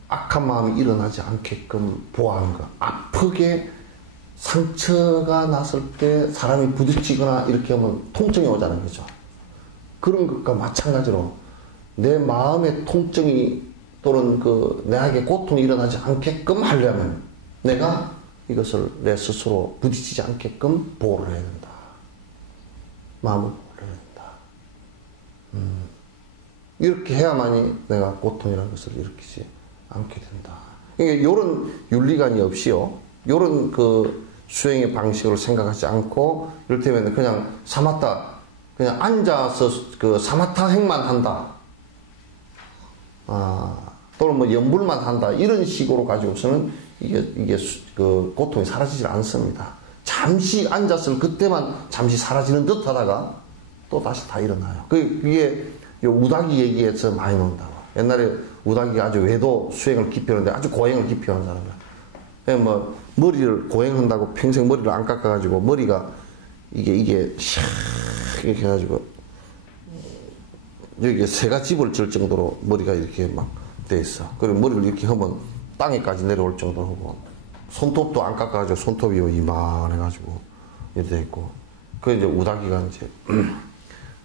악한 마음이 일어나지 않게끔 보호하는 거. 아프게 상처가 났을 때 사람이 부딪히거나 이렇게 하면 통증이 오자는 거죠. 그런 것과 마찬가지로 내 마음의 통증이 또는 내에게 고통이 일어나지 않게끔 하려면 내가 이것을 내 스스로 부딪히지 않게끔 보호를 해야 된다. 마음을 보호를 해야 된다. 이렇게 해야만이 내가 고통이라는 것을 일으키지 않게 된다. 그러니까 이런 윤리관이 없이요. 이런 수행의 방식을 생각하지 않고 이를테면 그냥 그냥 앉아서 사마타 행만 한다. 또는 뭐 염불만 한다. 이런 식으로 가지고서는 이게 고통이 사라지질 않습니다. 잠시 앉았을 그때만 잠시 사라지는 듯 하다가 또 다시 다 일어나요. 그게 우다기 얘기에서 많이 나온다고. 옛날에 우다기가 아주 외도 수행을 깊이 하는데 아주 고행을 깊이 하는 사람이야. 뭐 머리를 고행한다고 평생 머리를 안 깎아가지고 머리가 이게 샥 이렇게 해가지고 여기 새가 집을 질 정도로 머리가 이렇게 막 돼 있어. 그리고 머리를 이렇게 하면 땅에까지 내려올 정도로 하고 손톱도 안 깎아가지고 손톱이 이만해가지고 이렇게 돼 있고. 그 이제 우다기가 이제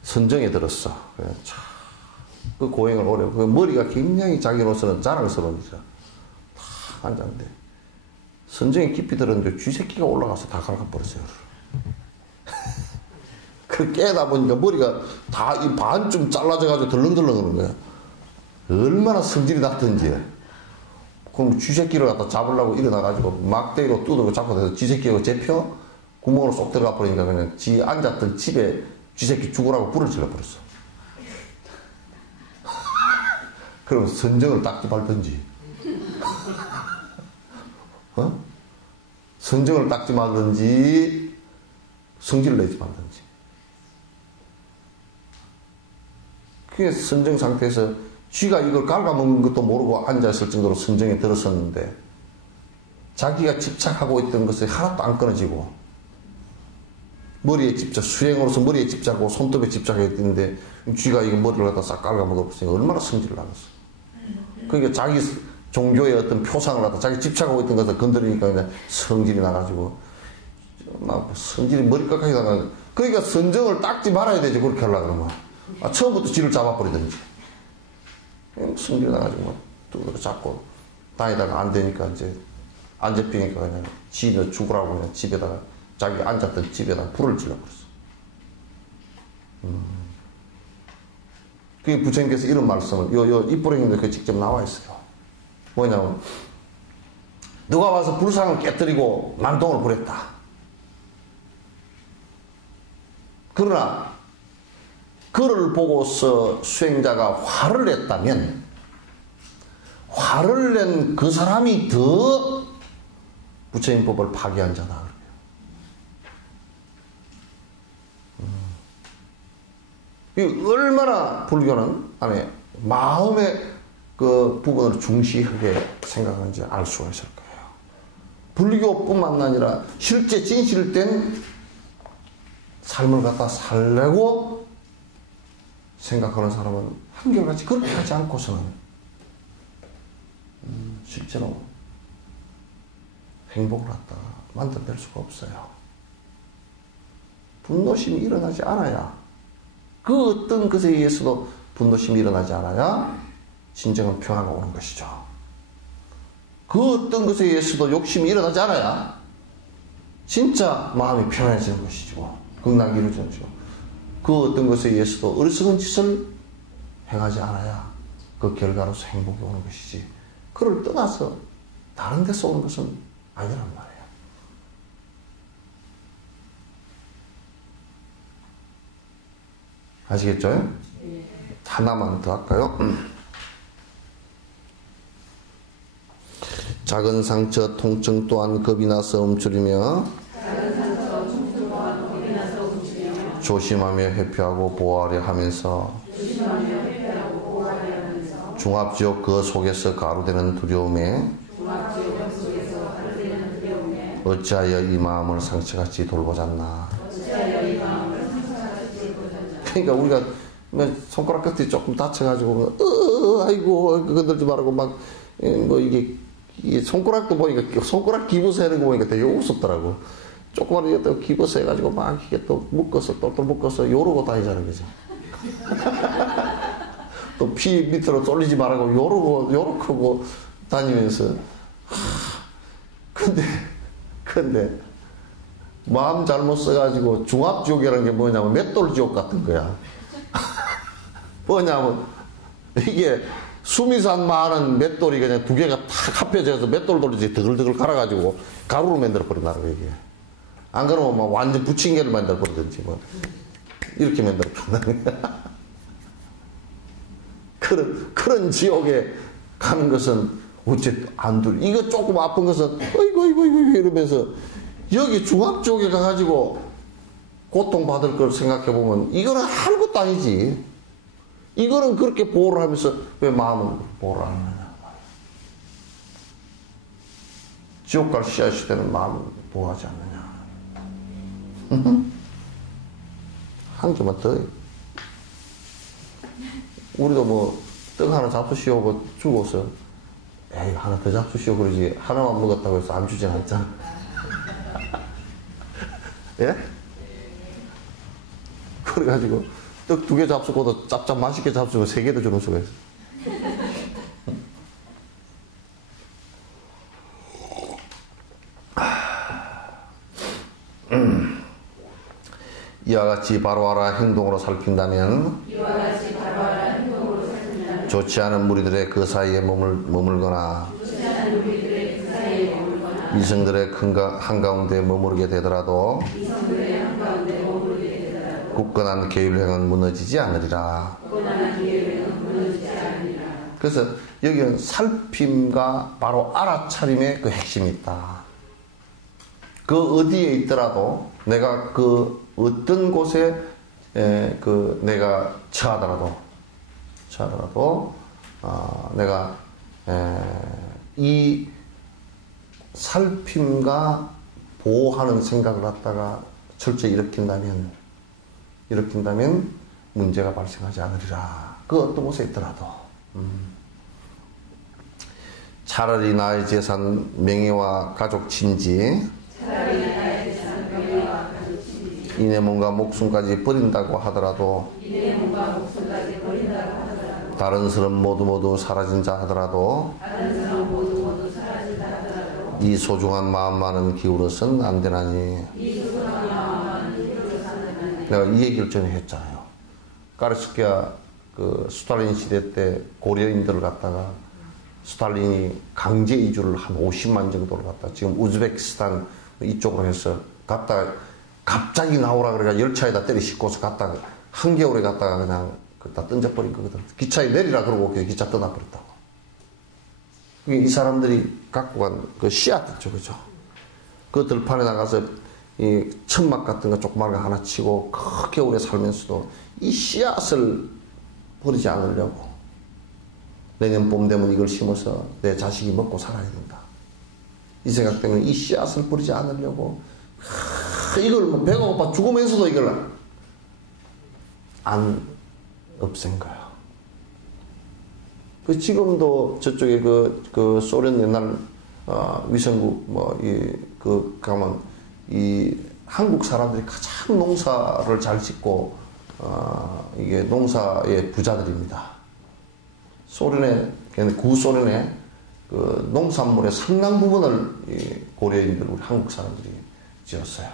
선정에 들었어. 그래, 그 고행을 오래. 그 머리가 굉장히 자기로서는 자랑스러운 거죠. 탁 앉았는데 선정에 깊이 들었는데 쥐새끼가 올라가서 다 갈아버렸어요. 그 깨다 보니까 머리가 다 이 반쯤 잘라져가지고 덜렁덜렁 하는 거야. 얼마나 성질이 났던지. 그럼 쥐새끼를 갖다 잡으려고 일어나가지고 막대기로 두들고 잡고 돼서 쥐새끼가 잡혀 구멍으로 쏙 들어가 버리니까 그냥 지 앉았던 집에 쥐새끼 죽으라고 불을 질러버렸어. 그럼 선정을 딱지 밟든지, 선정을 딱지 말든지, 성질을 내지 말든지. 그게 선정 상태에서 쥐가 이걸 갉아먹는 것도 모르고 앉아있을 정도로 선정에 들었었는데, 자기가 집착하고 있던 것이 하나도 안 끊어지고, 머리에 집착, 수행으로서 머리에 집착하고 손톱에 집착하고 있는데, 쥐가 이거 머리를 갖다 싹 갉아먹었으니까 얼마나 성질을 나겠어. 그러니까 자기 종교의 어떤 표상을 갖다 자기 집착하고 있던 것을 건드리니까 그냥 성질이 나가지고, 막 성질이 머리끝까지 나가. 그러니까 선정을 닦지 말아야 되지, 그렇게 하려고 그러면. 처음부터 쥐를 잡아버리든지. 성질이 나가지고, 두드러 잡고 다니다가 안 되니까 이제 안 잡히니까 그냥 쥐는 죽으라고 그냥 집에다가, 자기 앉았던 집에다가 불을 질러버렸어. 그게 부처님께서 이런 말씀을, 입부령님도 그 직접 나와 있어요. 뭐냐면, 누가 와서 불상을 깨뜨리고 만동을 부렸다. 그러나, 그를 보고서 수행자가 화를 냈다면, 화를 낸 그 사람이 더 부처님 법을 파괴한 자다. 얼마나 불교는 안에 마음의 그 부분을 중시하게 생각하는지 알 수가 있을 거예요. 불교뿐만 아니라 실제 진실된 삶을 갖다 살려고 생각하는 사람은 한결같이 그렇게 하지 않고서는 실제로 행복을 갖다 만들어낼 수가 없어요. 분노심이 일어나지 않아야, 그 어떤 것에 의해서도 분노심이 일어나지 않아야 진정한 평화가 오는 것이죠. 그 어떤 것에 의해서도 욕심이 일어나지 않아야 진짜 마음이 편안해지는 것이죠. 극락이 이루어지는 것이죠. 그 어떤 것에 의해서도 어리석은 짓을 행하지 않아야 그 결과로서 행복이 오는 것이지, 그를 떠나서 다른 데서 오는 것은 아니란 말이에요. 아시겠죠? 네. 하나만 더 할까요? 작은 상처 통증 또한 겁이 나서 움츠리며 조심하며 회피하고 보호하려 하면서 중압지옥 그 속에서 가루되는 두려움에 어찌하여 이 마음을 상처같이 돌보잖나. 그러니까 우리가 손가락 끝이 조금 다쳐가지고 아이고 건들지 말고 막 뭐 이게 손가락도 보니까 손가락 기부서 하는 거 보니까 되게 우습더라고. 조그만 이게 또 기부서 해가지고 막 이게 또 묶어서 똘똘 묶어서 요러고 다니자는 거지. 또 피 밑으로 쏠리지 말라고 요렇게 하고 다니면서. 근데 마음 잘못 써가지고 중압지옥이라는 게 뭐냐면 맷돌지옥 같은 거야. 뭐냐면 이게 수미산 많은 맷돌이 그냥 두 개가 탁 합해져서 맷돌 돌리지 드글드글 갈아가지고 가루로 만들어버린다는 거야, 이게. 안 그러면 막 완전 부침개를 만들어버리든지 뭐 이렇게 만들어버린다는 거야. 그런 지옥에 가는 것은 어째 안 들. 이거 조금 아픈 것은 어이구 이러면서 여기 중압지옥에 가가지고 고통받을 걸 생각해보면 이거는 아무것도 아니지. 이거는 그렇게 보호를 하면서 왜 마음은 보호를 안 하느냐. 지옥 갈 씨앗이 되는 마음을 보호하지 않느냐. 한 개만 더. 우리도 뭐 떡 하나 잡수시오고 주고서 에이 하나 더 잡수시오 그러지, 하나만 먹었다고 해서 안 주진 않잖아. 예? 그래가지고 떡 2개 잡수고도 짭짭 맛있게 잡수고 3개도 주는 수가 있어. 이와 같이 바로 알아 행동으로 살핀다면 좋지 않은 무리들의 그 사이에 머물거나 이성들의 한가운데 머무르게 되더라도 굳건한 계율행은 무너지지 않으리라. 그래서 여기는 살핌과 바로 알아차림의 그 핵심이 있다. 그 어디에 있더라도 내가 그 어떤 곳에 내가 처하더라도 내가 이 살핌과 보호하는 생각을 갖다가 철저히 일으킨다면 문제가 발생하지 않으리라. 그 어떤 곳에 있더라도 차라리 나의 재산 명예와 가족 친지 이내 몸과 목숨까지 버린다고 하더라도 다른 사람 모두 사라진 자 하더라도 이 소중한 마음만은 기울어서는 안 되나니. 내가 이 얘기를 전에 했잖아요. 까르스키아 그 스탈린 시대 때 고려인들을 갖다가 스탈린이 강제 이주를 한 50만 정도를 갖다 지금 우즈베키스탄 이쪽으로 해서 갔다가 갑자기 나오라 그래가 열차에다 때려 싣고서 갔다가 한겨울에 갔다가 그냥 다 던져버린 거거든. 기차에 내리라 그러고 기차 떠나버렸다고. 이 사람들이 갖고 간 그 씨앗 있죠, 그죠? 그 들판에 나가서 이 천막 같은 거 조그만 거 하나 치고 그 겨울에 살면서도 이 씨앗을 버리지 않으려고 내년 봄 되면 이걸 심어서 내 자식이 먹고 살아야 된다. 이 생각 때문에 이 씨앗을 버리지 않으려고 이걸 뭐 배가 고파 죽으면서도 이걸 안 없앤 거야. 그 지금도 저쪽에 그 소련 옛날 위성국 가면 이 한국 사람들이 가장 농사를 잘 짓고 이게 농사의 부자들입니다. 소련의 구소련의 그 농산물의 상당 부분을 이 고려인들 우리 한국 사람들이 지었어요.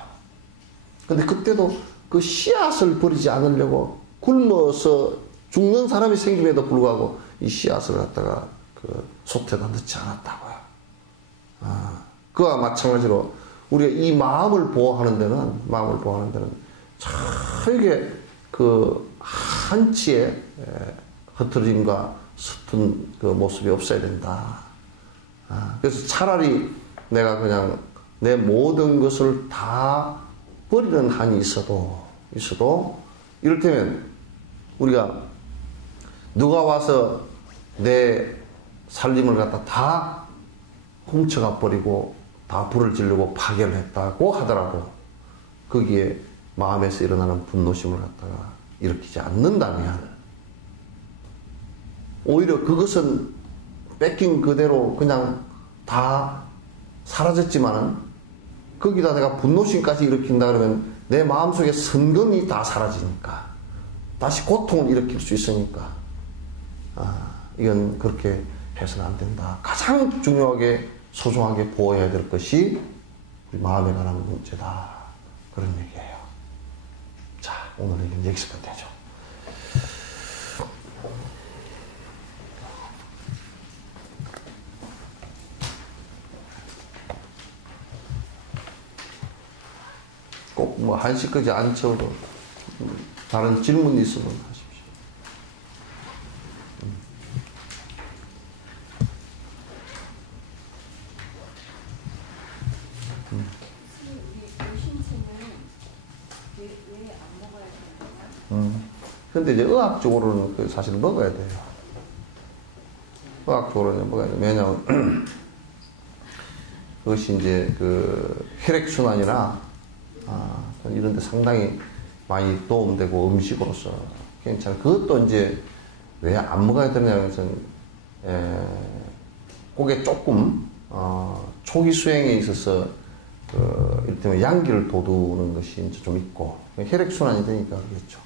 근데 그때도 그 씨앗을 버리지 않으려고 굶어서 죽는 사람이 생김에도 불구하고 이 씨앗을 갖다가 그 솥에다 넣지 않았다고요. 그와 마찬가지로 우리가 이 마음을 보호하는 데는 이게 그 한치의 흐트러짐과 서툰 그 모습이 없어야 된다. 그래서 차라리 내가 그냥 내 모든 것을 다 버리는 한이 있어도 이를테면 우리가 누가 와서 내 살림을 갖다 다 훔쳐가 버리고 다 불을 지르고 파괴를 했다고 하더라도 거기에 마음에서 일어나는 분노심을 갖다가 일으키지 않는다면 오히려 그것은 뺏긴 그대로 그냥 다 사라졌지만은 거기다 내가 분노심까지 일으킨다 그러면 내 마음속에 선근이 다 사라지니까 다시 고통을 일으킬 수 있으니까 이건 그렇게 해서는 안 된다. 가장 중요하게 소중하게 보호해야 될 것이 우리 마음에 관한 문제다. 그런 얘기예요. 자, 오늘 얘기는 여기서 끝내죠. 꼭 뭐 한시까지 안 채워도 다른 질문이 있으면 하십시오. 근데 이제 의학적으로는 사실 먹어야 돼요. 의학적으로는 먹어야 돼요. 왜냐하면 그것이 이제 그 혈액순환이나 이런 데 상당히 많이 도움되고 음식으로서 괜찮아요. 그것도 이제 왜 안 먹어야 되냐면 그게 조금 초기 수행에 있어서 이를테면 양기를 돋우는 것이 이제 좀 있고 혈액순환이 되니까 그렇겠죠.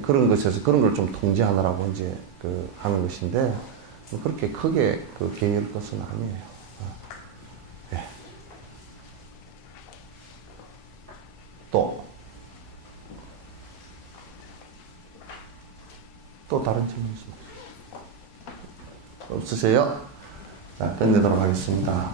그런 것에서 그런 걸 좀 통제하느라고 이제 하는 것인데 그렇게 크게 개의할 것은 아니에요. 네. 또 다른 질문 있습니다. 없으세요? 자, 끝내도록 하겠습니다.